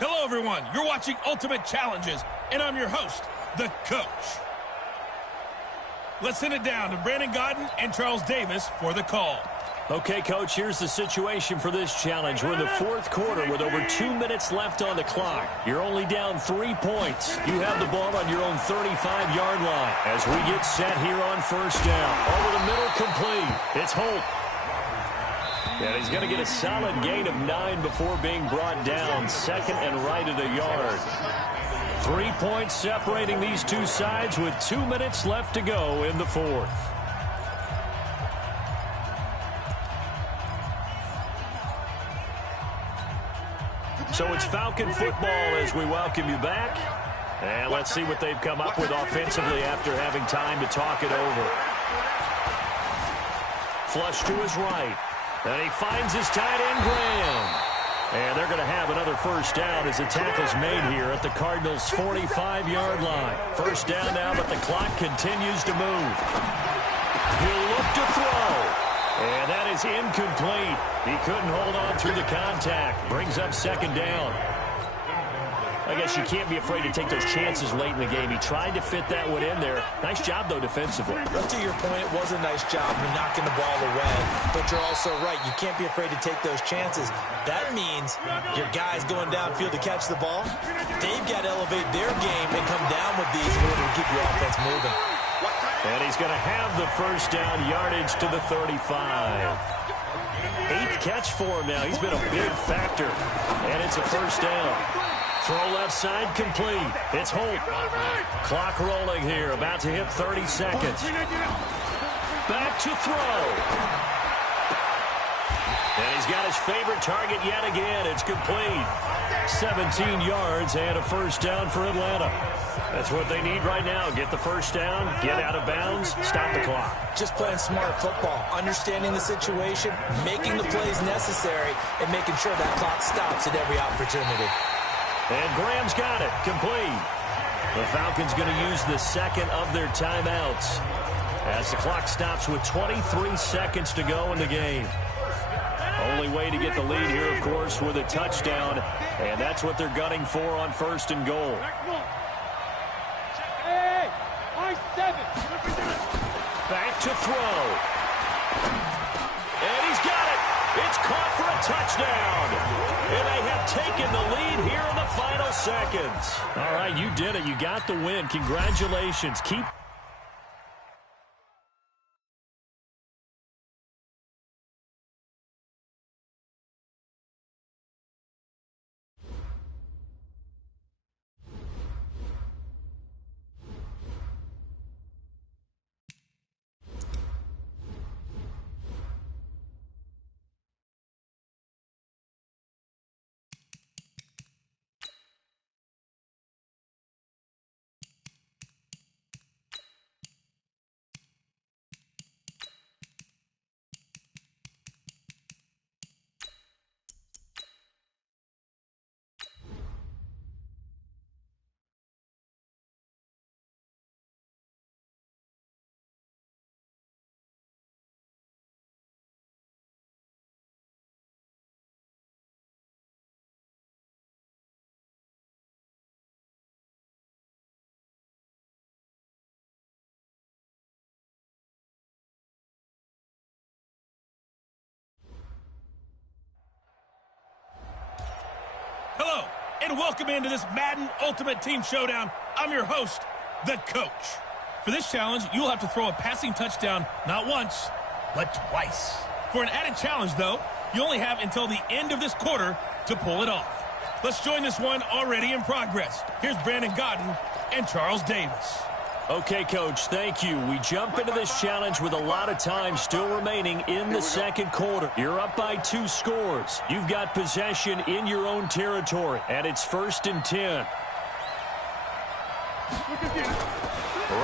Hello, everyone. You're watching Ultimate Challenges, and I'm your host, the Coach. Let's send it down to Brandon Godden and Charles Davis for the call. Okay, Coach, here's the situation for this challenge. We're in the 4th quarter with over 2 minutes left on the clock. You're only down 3 points. You have the ball on your own 35-yard line as we get set here on first down. Over the middle, complete. It's Holt. And he's going to get a solid gain of 9 before being brought down. 2nd and right at a yard. 3 points separating these two sides with 2 minutes left to go in the 4th. So it's Falcon football as we welcome you back. And let's see what they've come up with offensively after having time to talk it over. Flush to his right. And he finds his tight end, Graham. And they're going to have another first down as the tackle's made here at the Cardinals' 45-yard line. First down now, but the clock continues to move. He'll look to throw. And that is incomplete. He couldn't hold on through the contact. Brings up 2nd down. I guess you can't be afraid to take those chances late in the game. He tried to fit that one in there. Nice job, though, defensively. But to your point, it was a nice job of knocking the ball away. But you're also right. You can't be afraid to take those chances. That means your guys going downfield to catch the ball, they've got to elevate their game and come down with these in order to keep your offense moving. And he's going to have the first down, yardage to the 35. 8th catch for him now. He's been a big factor. And it's a first down. Throw left side complete. It's Holt. Clock rolling here. About to hit 30 seconds. Back to throw. And he's got his favorite target yet again. It's complete. 17 yards and a first down for Atlanta. That's what they need right now. Get the first down, get out of bounds, stop the clock. Just playing smart football, understanding the situation, making the plays necessary, and making sure that clock stops at every opportunity. And Graham's got it, complete. The Falcons going to use the 2nd of their timeouts as the clock stops with 23 seconds to go in the game. Only way to get the lead here, of course, with a touchdown, and that's what they're gunning for on 1st and goal. Back to throw. And he's got it. It's caught for a touchdown. And they have taken the lead here in the final seconds. All right, you did it. You got the win. Congratulations. Keep Hello, and welcome into this Madden Ultimate Team Showdown. I'm your host, the Coach. For this challenge, you'll have to throw a passing touchdown not once, but twice. For an added challenge, though, you only have until the end of this quarter to pull it off. Let's join this one already in progress. Here's Brandon Godden and Charles Davis. Okay, Coach, thank you. We jump into this challenge with a lot of time still remaining in the second quarter. You're up by 2 scores. You've got possession in your own territory, and it's 1st and 10.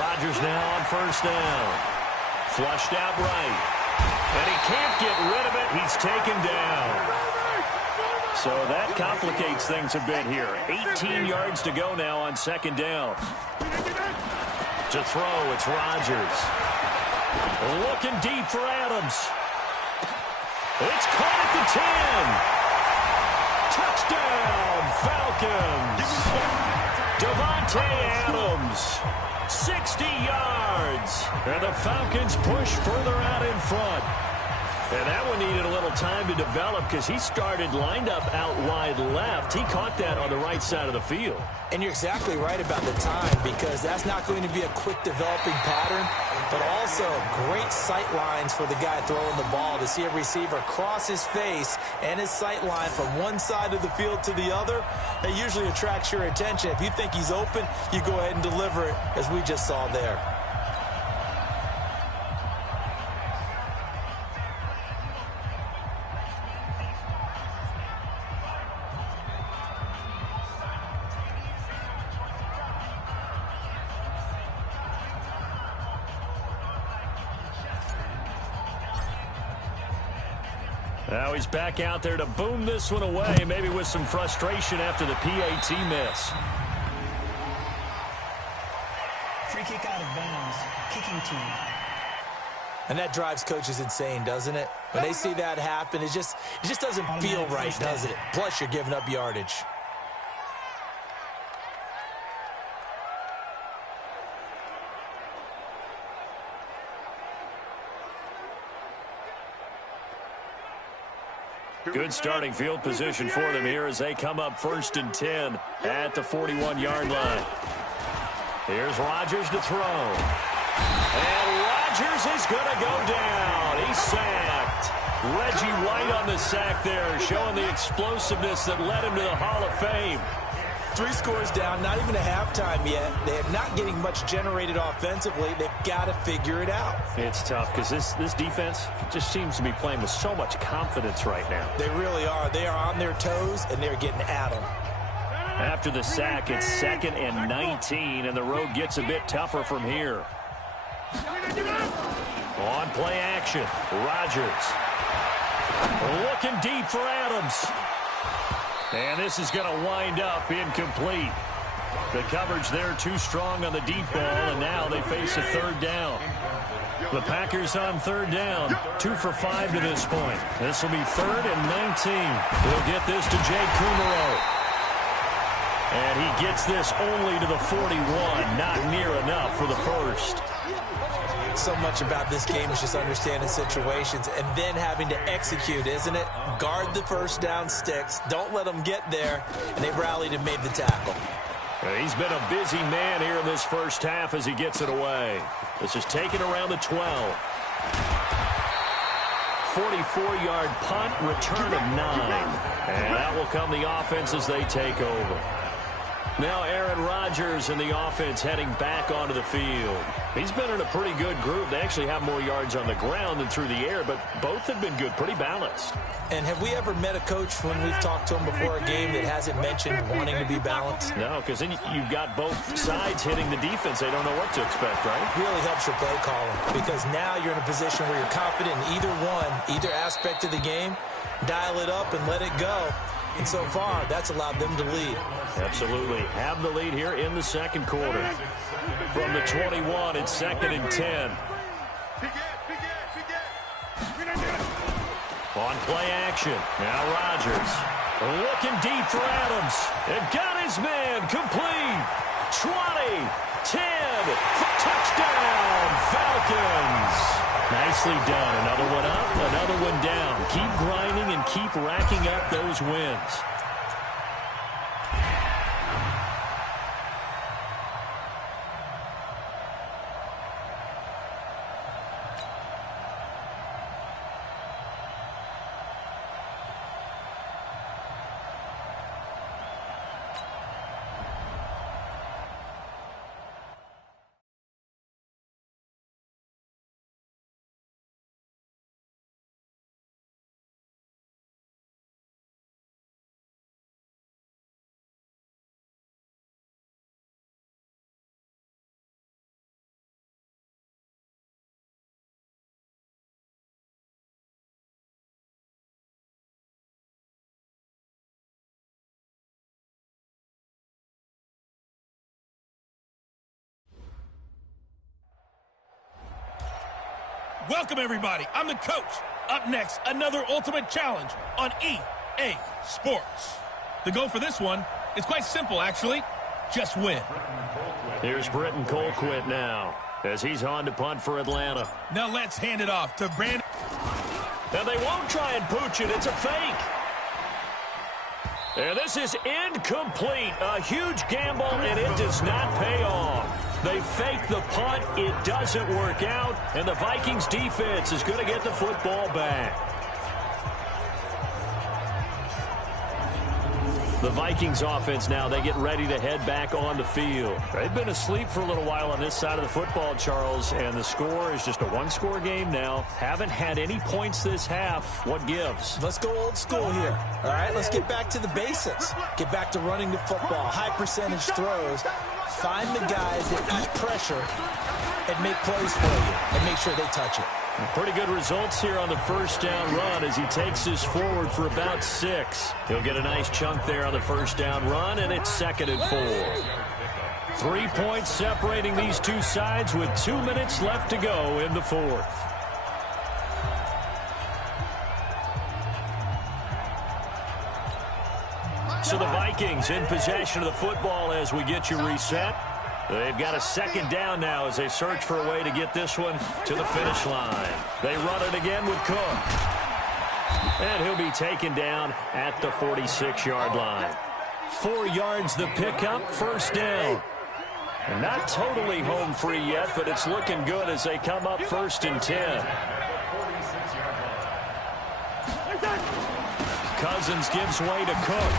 Rodgers now on 1st down. Flushed out right. And he can't get rid of it. He's taken down. So that complicates things a bit here. 18 yards to go now on 2nd down. To throw, it's Rodgers. Looking deep for Adams. It's caught at the 10. Touchdown, Falcons. Devontae Adams, 60 yards. And the Falcons push further out in front. And that one needed a little time to develop because he started lined up out wide left. He caught that on the right side of the field. And you're exactly right about the time, because that's not going to be a quick developing pattern, but also great sight lines for the guy throwing the ball to see a receiver cross his face and his sight line from one side of the field to the other. That usually attracts your attention. If you think he's open, you go ahead and deliver it, as we just saw there. Now he's back out there to boom this one away, maybe with some frustration after the PAT miss. Free kick out of bounds. Kicking team. And that drives coaches insane, doesn't it? When they see that happen, it just doesn't feel right, does it? Plus, you're giving up yardage. Good starting field position for them here as they come up 1st and 10 at the 41-yard line. Here's Rodgers to throw. And Rodgers is going to go down. He's sacked. Reggie White on the sack there, showing the explosiveness that led him to the Hall of Fame. 3 scores down, not even a halftime yet. They're not getting much generated offensively. They've got to figure it out. It's tough because this defense just seems to be playing with so much confidence right now. They really are. They are on their toes, and they're getting at them. After the sack, it's 2nd and 19, and the road gets a bit tougher from here. On play action, Rodgers. Looking deep for Adams. And this is going to wind up incomplete. The coverage there too strong on the deep ball, and now they face a 3rd down. The Packers on 3rd down, 2 for 5 to this point. This will be 3rd and 19. He'll get this to Jay Kumaro. And he gets this only to the 41, not near enough for the first. So much about this game is just understanding situations and then having to execute, isn't it? Guard the 1st down sticks. Don't let them get there. And they rallied and made the tackle. He's been a busy man here in this first half as he gets it away. This is taken around the 12. 44-yard punt, return of 9. And that will come the offense as they take over. Now Aaron Rodgers and the offense heading back onto the field. He's been in a pretty good group. They actually have more yards on the ground than through the air, but both have been good, pretty balanced. And have we ever met a coach when we've talked to him before a game that hasn't mentioned wanting to be balanced? No, because then you've got both sides hitting the defense. They don't know what to expect, right? It really helps your play calling, because now you're in a position where you're confident in either aspect of the game. Dial it up and let it go. And so far, that's allowed them to lead. Absolutely. Have the lead here in the second quarter. From the 21, it's 2nd and 10. On play action. Now Rodgers. Looking deep for Adams. And got his man complete. 20, 10, touchdown, Falcons. Nicely done. Another one up, another one down. Keep grinding and keep racking up those wins. Welcome, everybody. I'm the coach. Up next, another Ultimate Challenge on EA Sports. The goal for this one is quite simple, actually. Just win. Here's Britton Colquitt now as he's on to punt for Atlanta. Now let's hand it off to Brandon. Now they won't try and pooch it. It's a fake. And this is incomplete. A huge gamble, and it does not pay off. They fake the punt. It doesn't work out, and the Vikings defense is going to get the football back. The Vikings offense now, they get ready to head back on the field. They've been asleep for a little while on this side of the football, Charles, and the score is just a one-score game now. Haven't had any points this half. What gives? Let's go old school here. All right, let's get back to the basics. Get back to running the football, high percentage throws. Find the guys that eat pressure and make plays for you and make sure they touch it. Pretty good results here on the first down run as he takes this forward for about 6. He'll get a nice chunk there on the first down run, and it's 2nd and 4. 3 points separating these two sides with 2 minutes left to go in the 4th. So the Vikings in possession of the football as we get you reset. They've got a 2nd down now as they search for a way to get this one to the finish line. They run it again with Cook. And he'll be taken down at the 46-yard line. 4 yards the pickup, first down. And not totally home free yet, but it's looking good as they come up 1st and 10. Cousins gives way to Cook.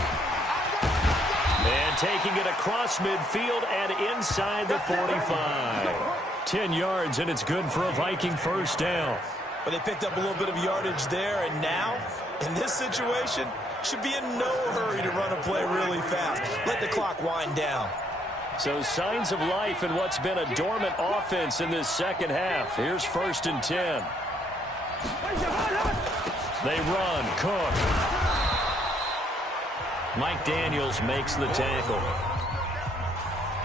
And taking it across midfield and inside the 45. 10 yards, and it's good for a Viking first down. But they picked up a little bit of yardage there, and now, in this situation, should be in no hurry to run a play really fast. Let the clock wind down. So signs of life in what's been a dormant offense in this second half. Here's 1st and 10. They run. Cook. Mike Daniels makes the tackle.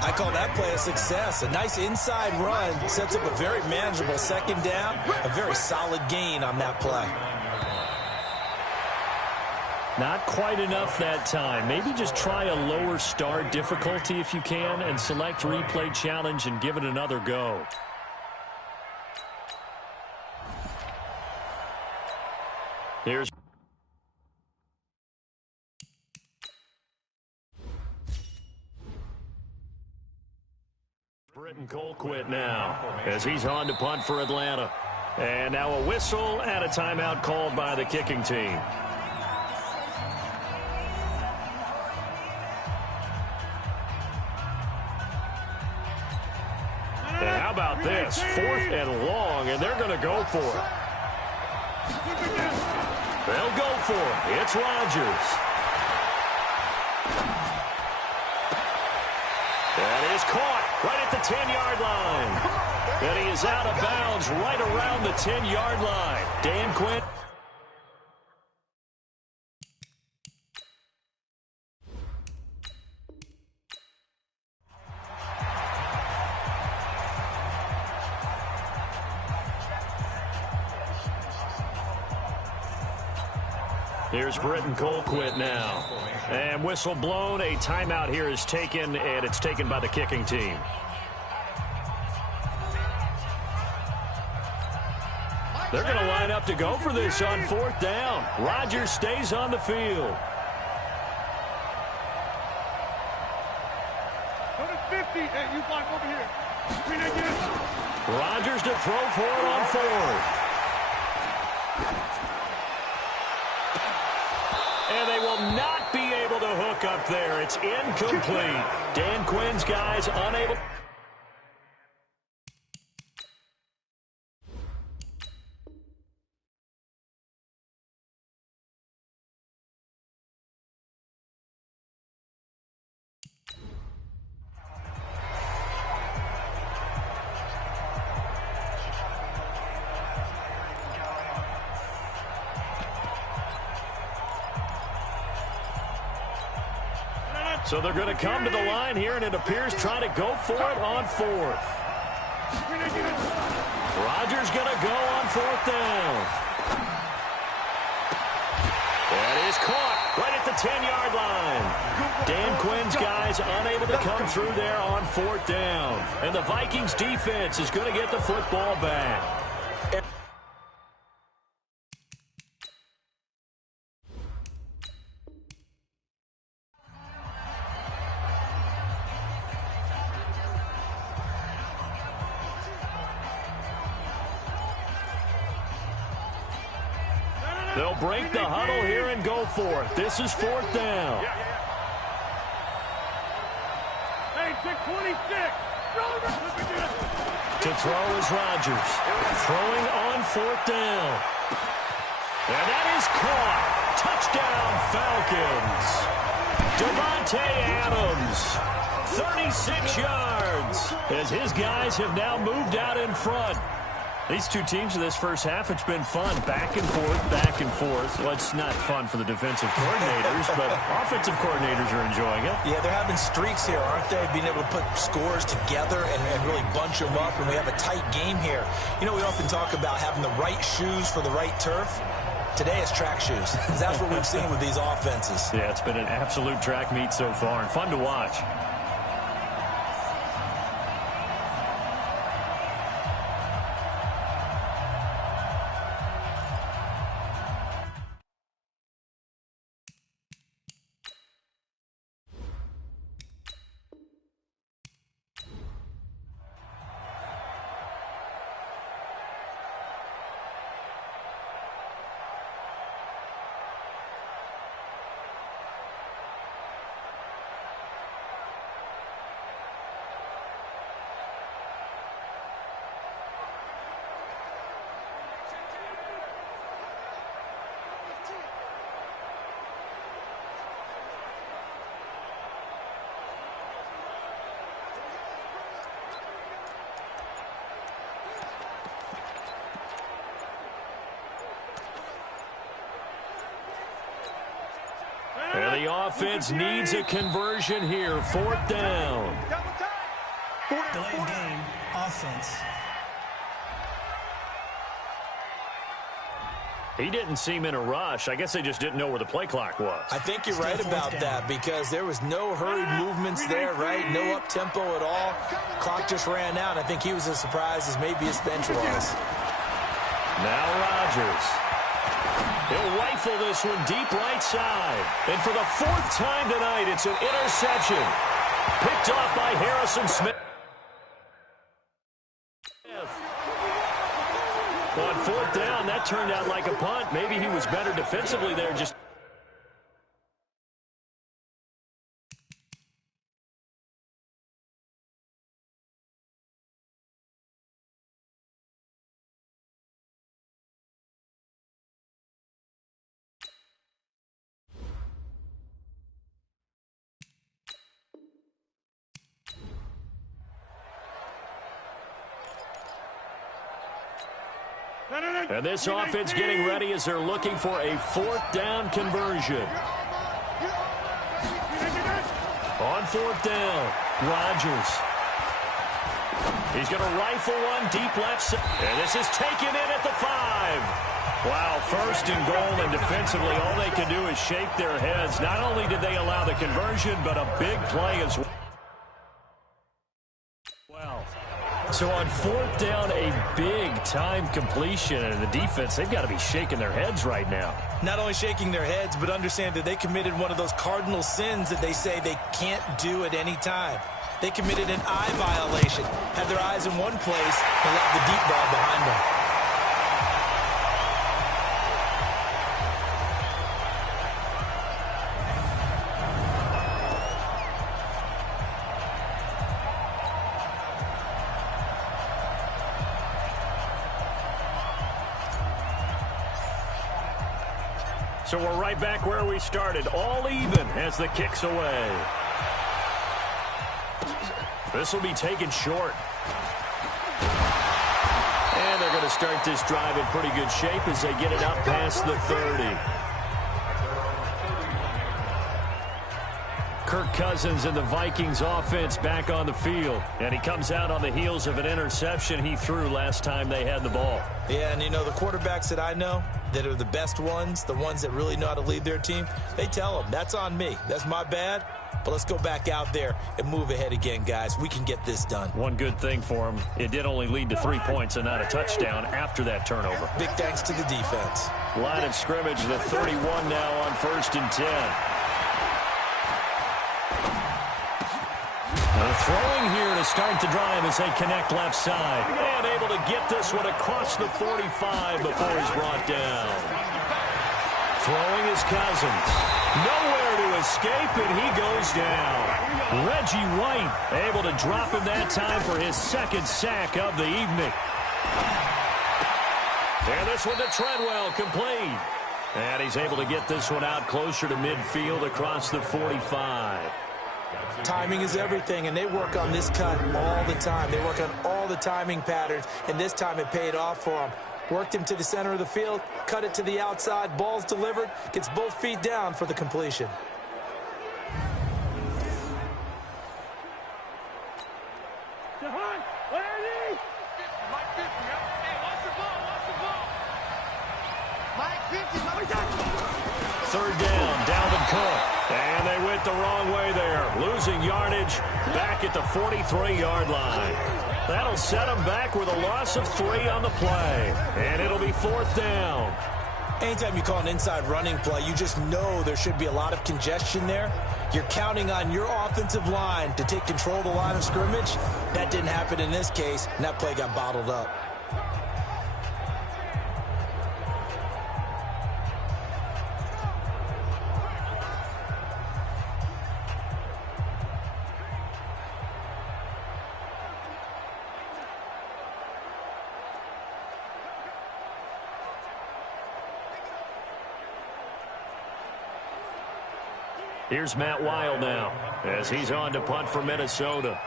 I call that play a success. A nice inside run sets up a very manageable 2nd down. A very solid gain on that play. Not quite enough that time. Maybe just try a lower start difficulty if you can and select replay challenge and give it another go. Here's Britton Colquitt now as he's on to punt for Atlanta. And now a whistle and a timeout called by the kicking team. And how about this? 4th and long, and they're going to go for it. They'll go for it. It's Rodgers. That is caught right at the 10-yard line. And he is out of bounds right around the 10-yard line. Dan Quinn. Here's Britton Colquitt now. And whistle blown. A timeout here is taken, and it's taken by the kicking team. They're going to line up to go for this on 4th down. Rodgers stays on the field. Hey, you block over here. Rodgers to throw for it on 4th. And they will not be able to hook up there. It's incomplete. Dan Quinn's guys unable. So they're going to come to the line here, and it appears trying to go for it on 4th. Rodgers going to go on 4th down. That is caught right at the 10-yard line. Dan Quinn's guys unable to come through there on 4th down. And the Vikings defense is going to get the football back. They'll break the huddle here and go for it. This is 4th down. Hey, 26. To throw is Rodgers. Throwing on 4th down. And that is caught. Touchdown, Falcons. Devontae Adams, 36 yards. As his guys have now moved out in front. These two teams in this first half, it's been fun. Back and forth, back and forth. Well, it's not fun for the defensive coordinators, but offensive coordinators are enjoying it. Yeah, they're having streaks here, aren't they? Being able to put scores together and really bunch them up, and we have a tight game here. You know, we often talk about having the right shoes for the right turf. Today it's track shoes. That's what we've seen with these offenses. Yeah, it's been an absolute track meet so far, and fun to watch. And the offense needs a conversion here. 4th down. Delayed game, offense. He didn't seem in a rush. I guess they just didn't know where the play clock was. I think you're right about that because there was no hurried movements there, right? No up-tempo at all. Clock just ran out. I think he was as surprised as maybe his bench was. Now Rodgers. He'll rifle this one deep right side. And for the 4th time tonight, it's an interception. Picked off by Harrison Smith. On 4th down, that turned out like a punt. Maybe he was better defensively there. Just and this offense getting ready as they're looking for a 4th down conversion. On 4th down, Rodgers. He's going to rifle one deep left side. And this is taken in at the 5. Wow, 1st and goal, and defensively all they can do is shake their heads. Not only did they allow the conversion, but a big play as well. So on 4th down, a big-time completion, and the defense, they've got to be shaking their heads right now. Not only shaking their heads, but understand that they committed one of those cardinal sins that they say they can't do at any time. They committed an eye violation, had their eyes in one place, and left the deep ball behind them. So we're right back where we started, all even as the kick's away. This will be taken short. And they're going to start this drive in pretty good shape as they get it up past the 30. Kirk Cousins and the Vikings offense back on the field. And he comes out on the heels of an interception he threw last time they had the ball. Yeah, and you know, the quarterbacks that I know that are the best ones, the ones that really know how to lead their team, they tell them, that's on me. That's my bad. But let's go back out there and move ahead again, guys. We can get this done. One good thing for him, it did only lead to 3 points and not a touchdown after that turnover. Big thanks to the defense. Line of scrimmage, the 31 now on 1st and 10. Throwing here to start the drive as they connect left side. And able to get this one across the 45 before he's brought down. Throwing is Cousins. Nowhere to escape, and he goes down. Reggie White able to drop him that time for his 2nd sack of the evening. And this one to Treadwell, complete. And he's able to get this one out closer to midfield across the 45. Timing is everything, and they work on this cut all the time. They work on all the timing patterns, and this time it paid off for them. Worked him to the center of the field, cut it to the outside, ball's delivered, gets both feet down for the completion. Third down, Dalvin Cook. And they went the wrong way there. Losing yardage back at the 43-yard line. That'll set them back with a loss of 3 on the play. And it'll be 4th down. Anytime you call an inside running play, you just know there should be a lot of congestion there. You're counting on your offensive line to take control of the line of scrimmage. That didn't happen in this case, and that play got bottled up. Here's Matt Weil now as he's on to punt for Minnesota.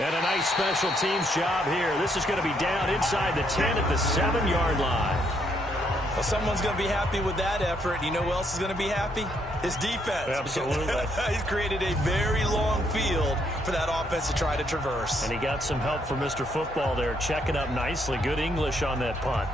And a nice special teams job here. This is going to be down inside the 10 at the 7-yard line. Well, someone's going to be happy with that effort. You know who else is going to be happy? His defense. Absolutely. He's created a very long field for that offense to try to traverse. And he got some help from Mr. Football there, checking up nicely. Good English on that punt.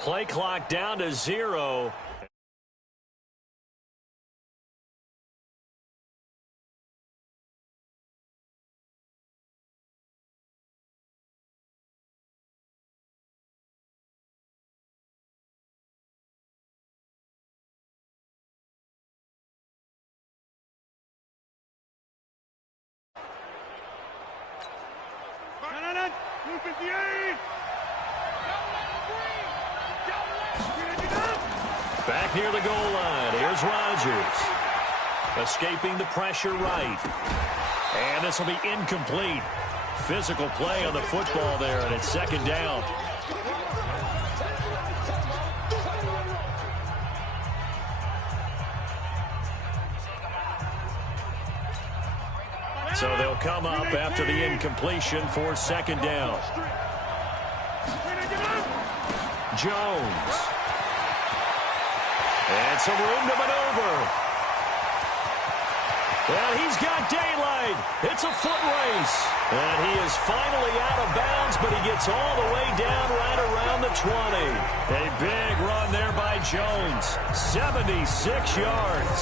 Play clock down to 0. Back near the goal line. Here's Rodgers. Escaping the pressure right. And this will be incomplete. Physical play on the football there, and it's 2nd down. So they'll come up after the incompletion for 2nd down. Jones. And some room to maneuver. And he's got daylight. It's a foot race. And he is finally out of bounds, but he gets all the way down right around the 20. A big run there by Jones. 76 yards.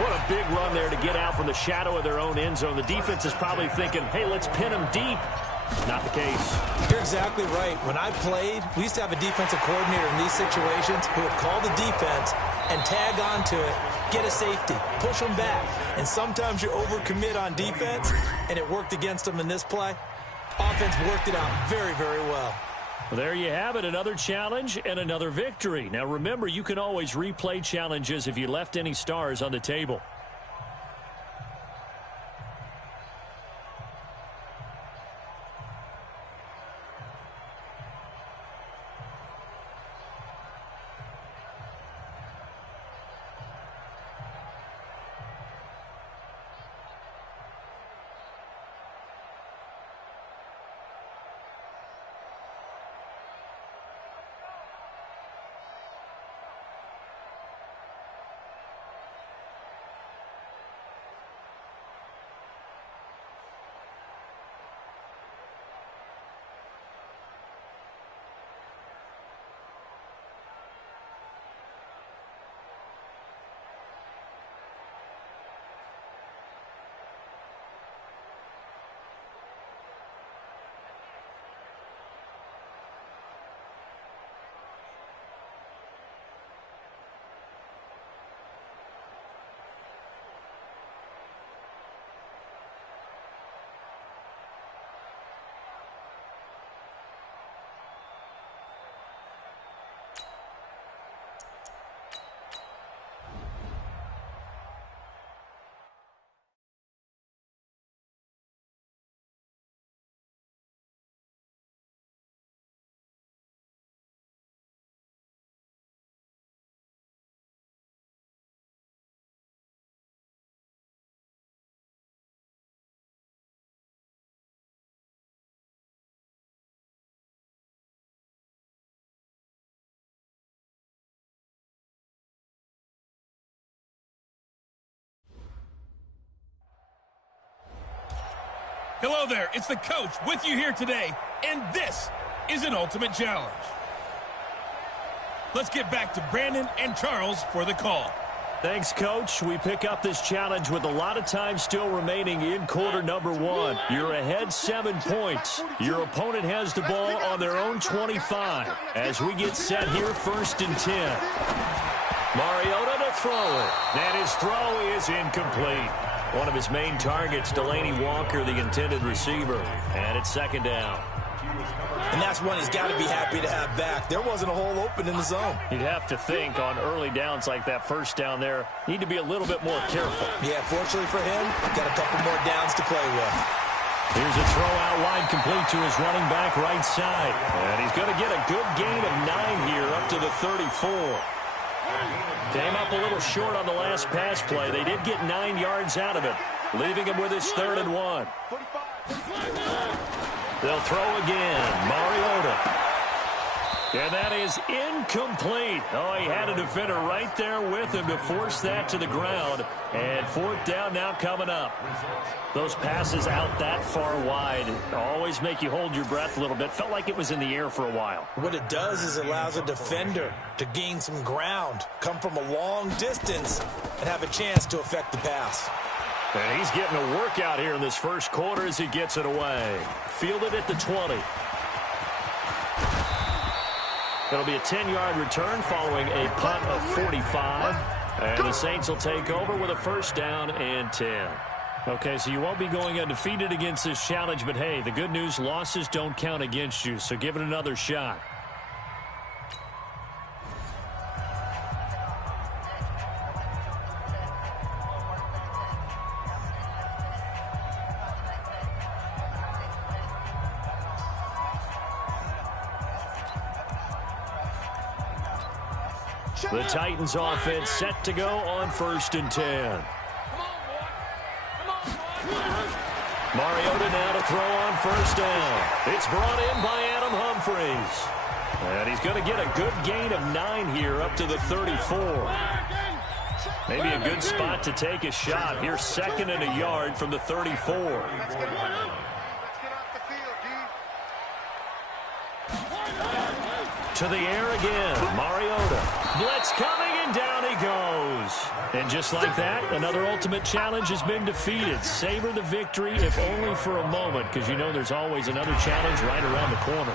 What a big run there to get out from the shadow of their own end zone. The defense is probably thinking, hey, let's pin him deep. Not the case. You're exactly right. When I played, we used to have a defensive coordinator in these situations who would call the defense and tag onto it, get a safety, push them back. And sometimes you overcommit on defense, and it worked against them in this play. Offense worked it out very, very well. Well, there you have it, another challenge and another victory. Now remember, you can always replay challenges if you left any stars on the table. Hello there, it's the coach with you here today, and this is an Ultimate Challenge. Let's get back to Brandon and Charles for the call. Thanks, Coach. We pick up this challenge with a lot of time still remaining in quarter number one. You're ahead 7 points. Your opponent has the ball on their own 25. As we get set here, 1st and 10. Mariota to throw it. And his throw is incomplete. One of his main targets, Delaney Walker, the intended receiver. And it's 2nd down. And that's one he's got to be happy to have back. There wasn't a hole open in the zone. You'd have to think on early downs like that 1st down there, need to be a little bit more careful. Yeah, fortunately for him, got a couple more downs to play with. Here's a throw out wide, complete to his running back right side. And he's going to get a good gain of 9 here up to the 34. Came up a little short on the last pass play. They did get 9 yards out of it, leaving him with his 3rd and 1. They'll throw again. Mariota. And that is incomplete. Oh, he had a defender right there with him to force that to the ground. And 4th down now coming up. Those passes out that far wide always make you hold your breath a little bit. Felt like it was in the air for a while. What it does is allows a defender to gain some ground, come from a long distance, and have a chance to affect the pass. And he's getting a workout here in this 1st quarter as he gets it away. Fielded at the 20. It'll be a 10-yard return following a punt of 45. And the Saints will take over with a 1st down and 10. Okay, so you won't be going undefeated against this challenge, but hey, the good news, losses don't count against you, so give it another shot. The Titans offense set to go on 1st and 10. Mariota now to throw on 1st down. It's brought in by Adam Humphries. And he's going to get a good gain of 9 here up to the 34. Maybe a good spot to take a shot. Here's 2nd and a yard from the 34. To the air again. Mariota. Blitz coming, and And down he goes. And just like that, another Ultimate Challenge has been defeated. Savor the victory, if only for a moment, because you know there's always another challenge right around the corner.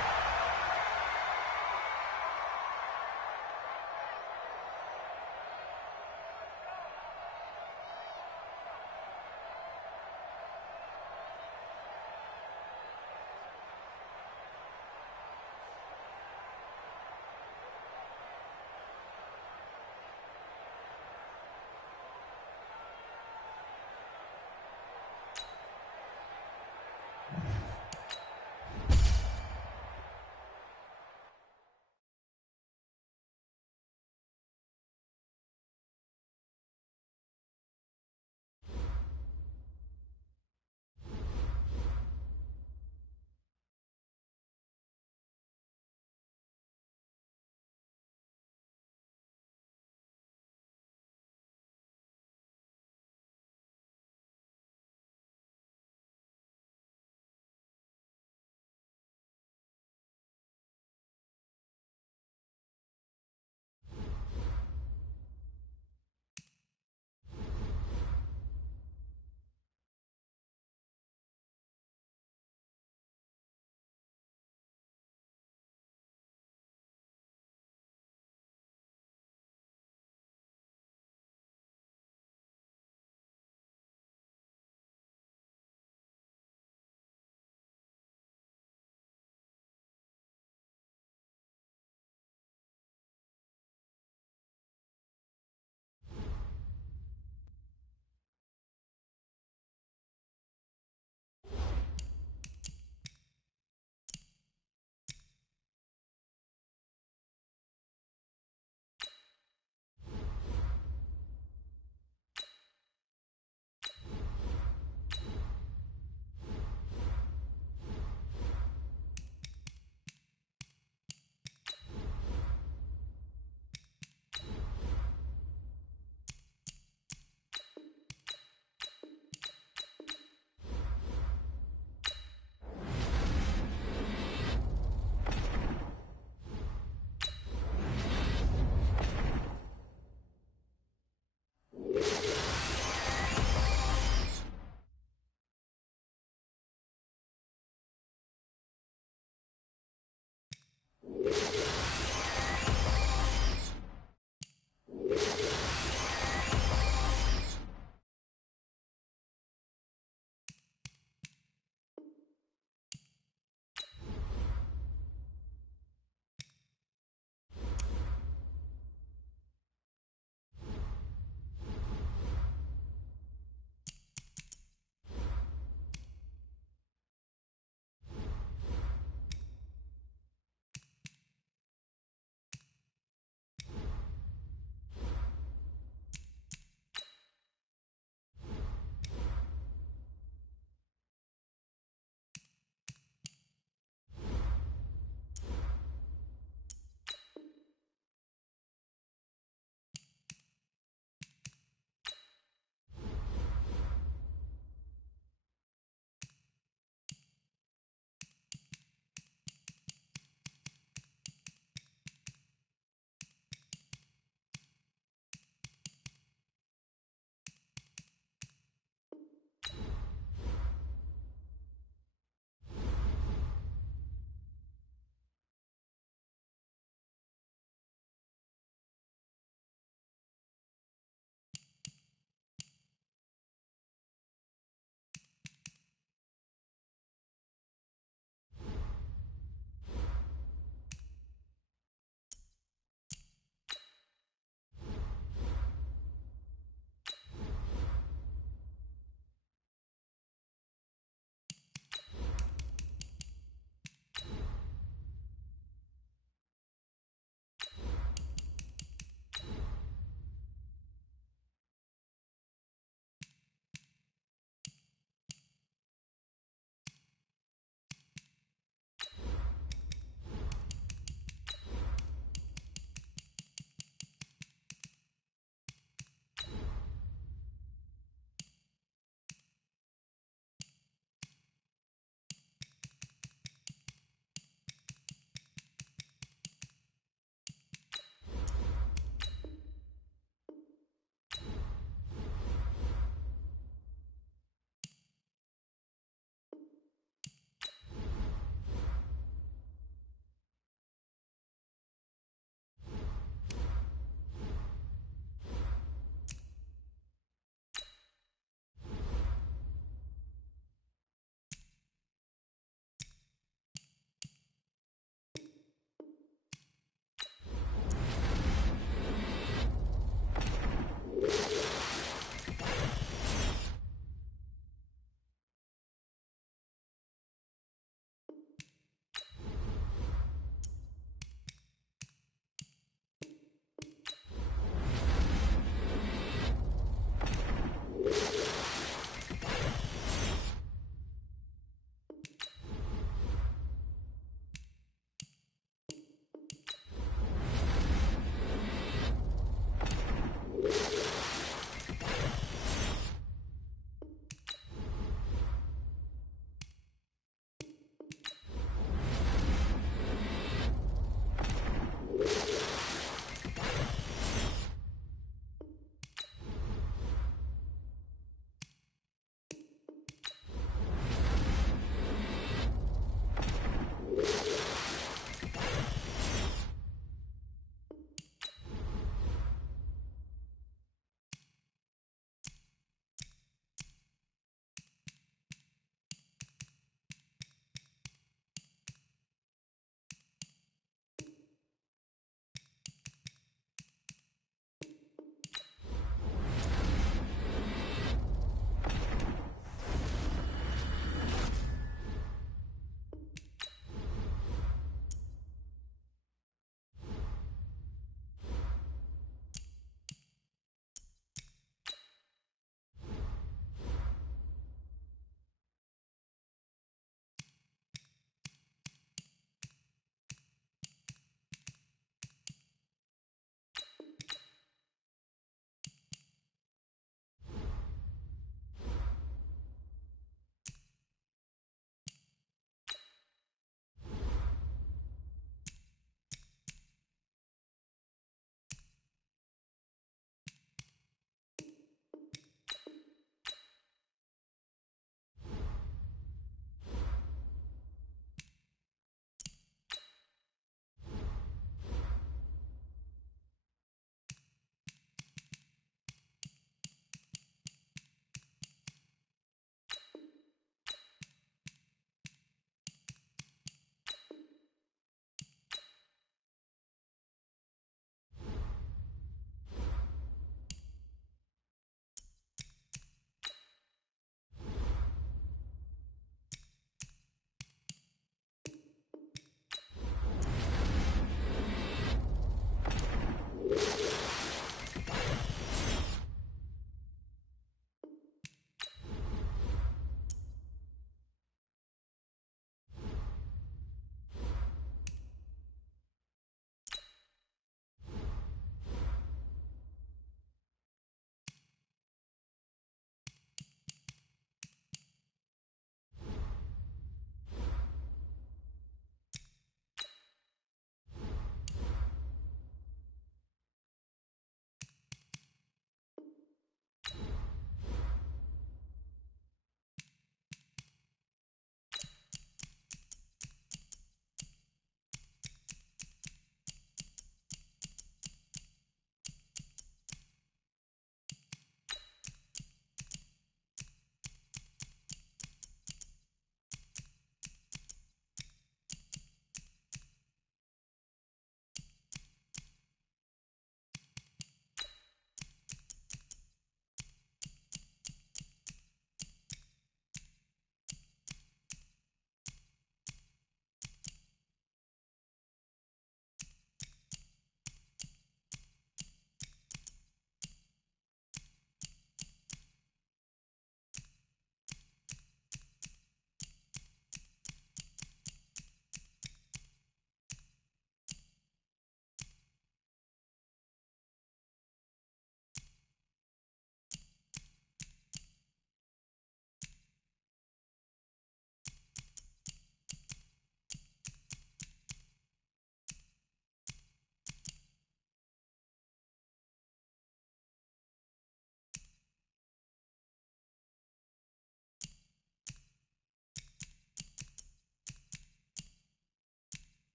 You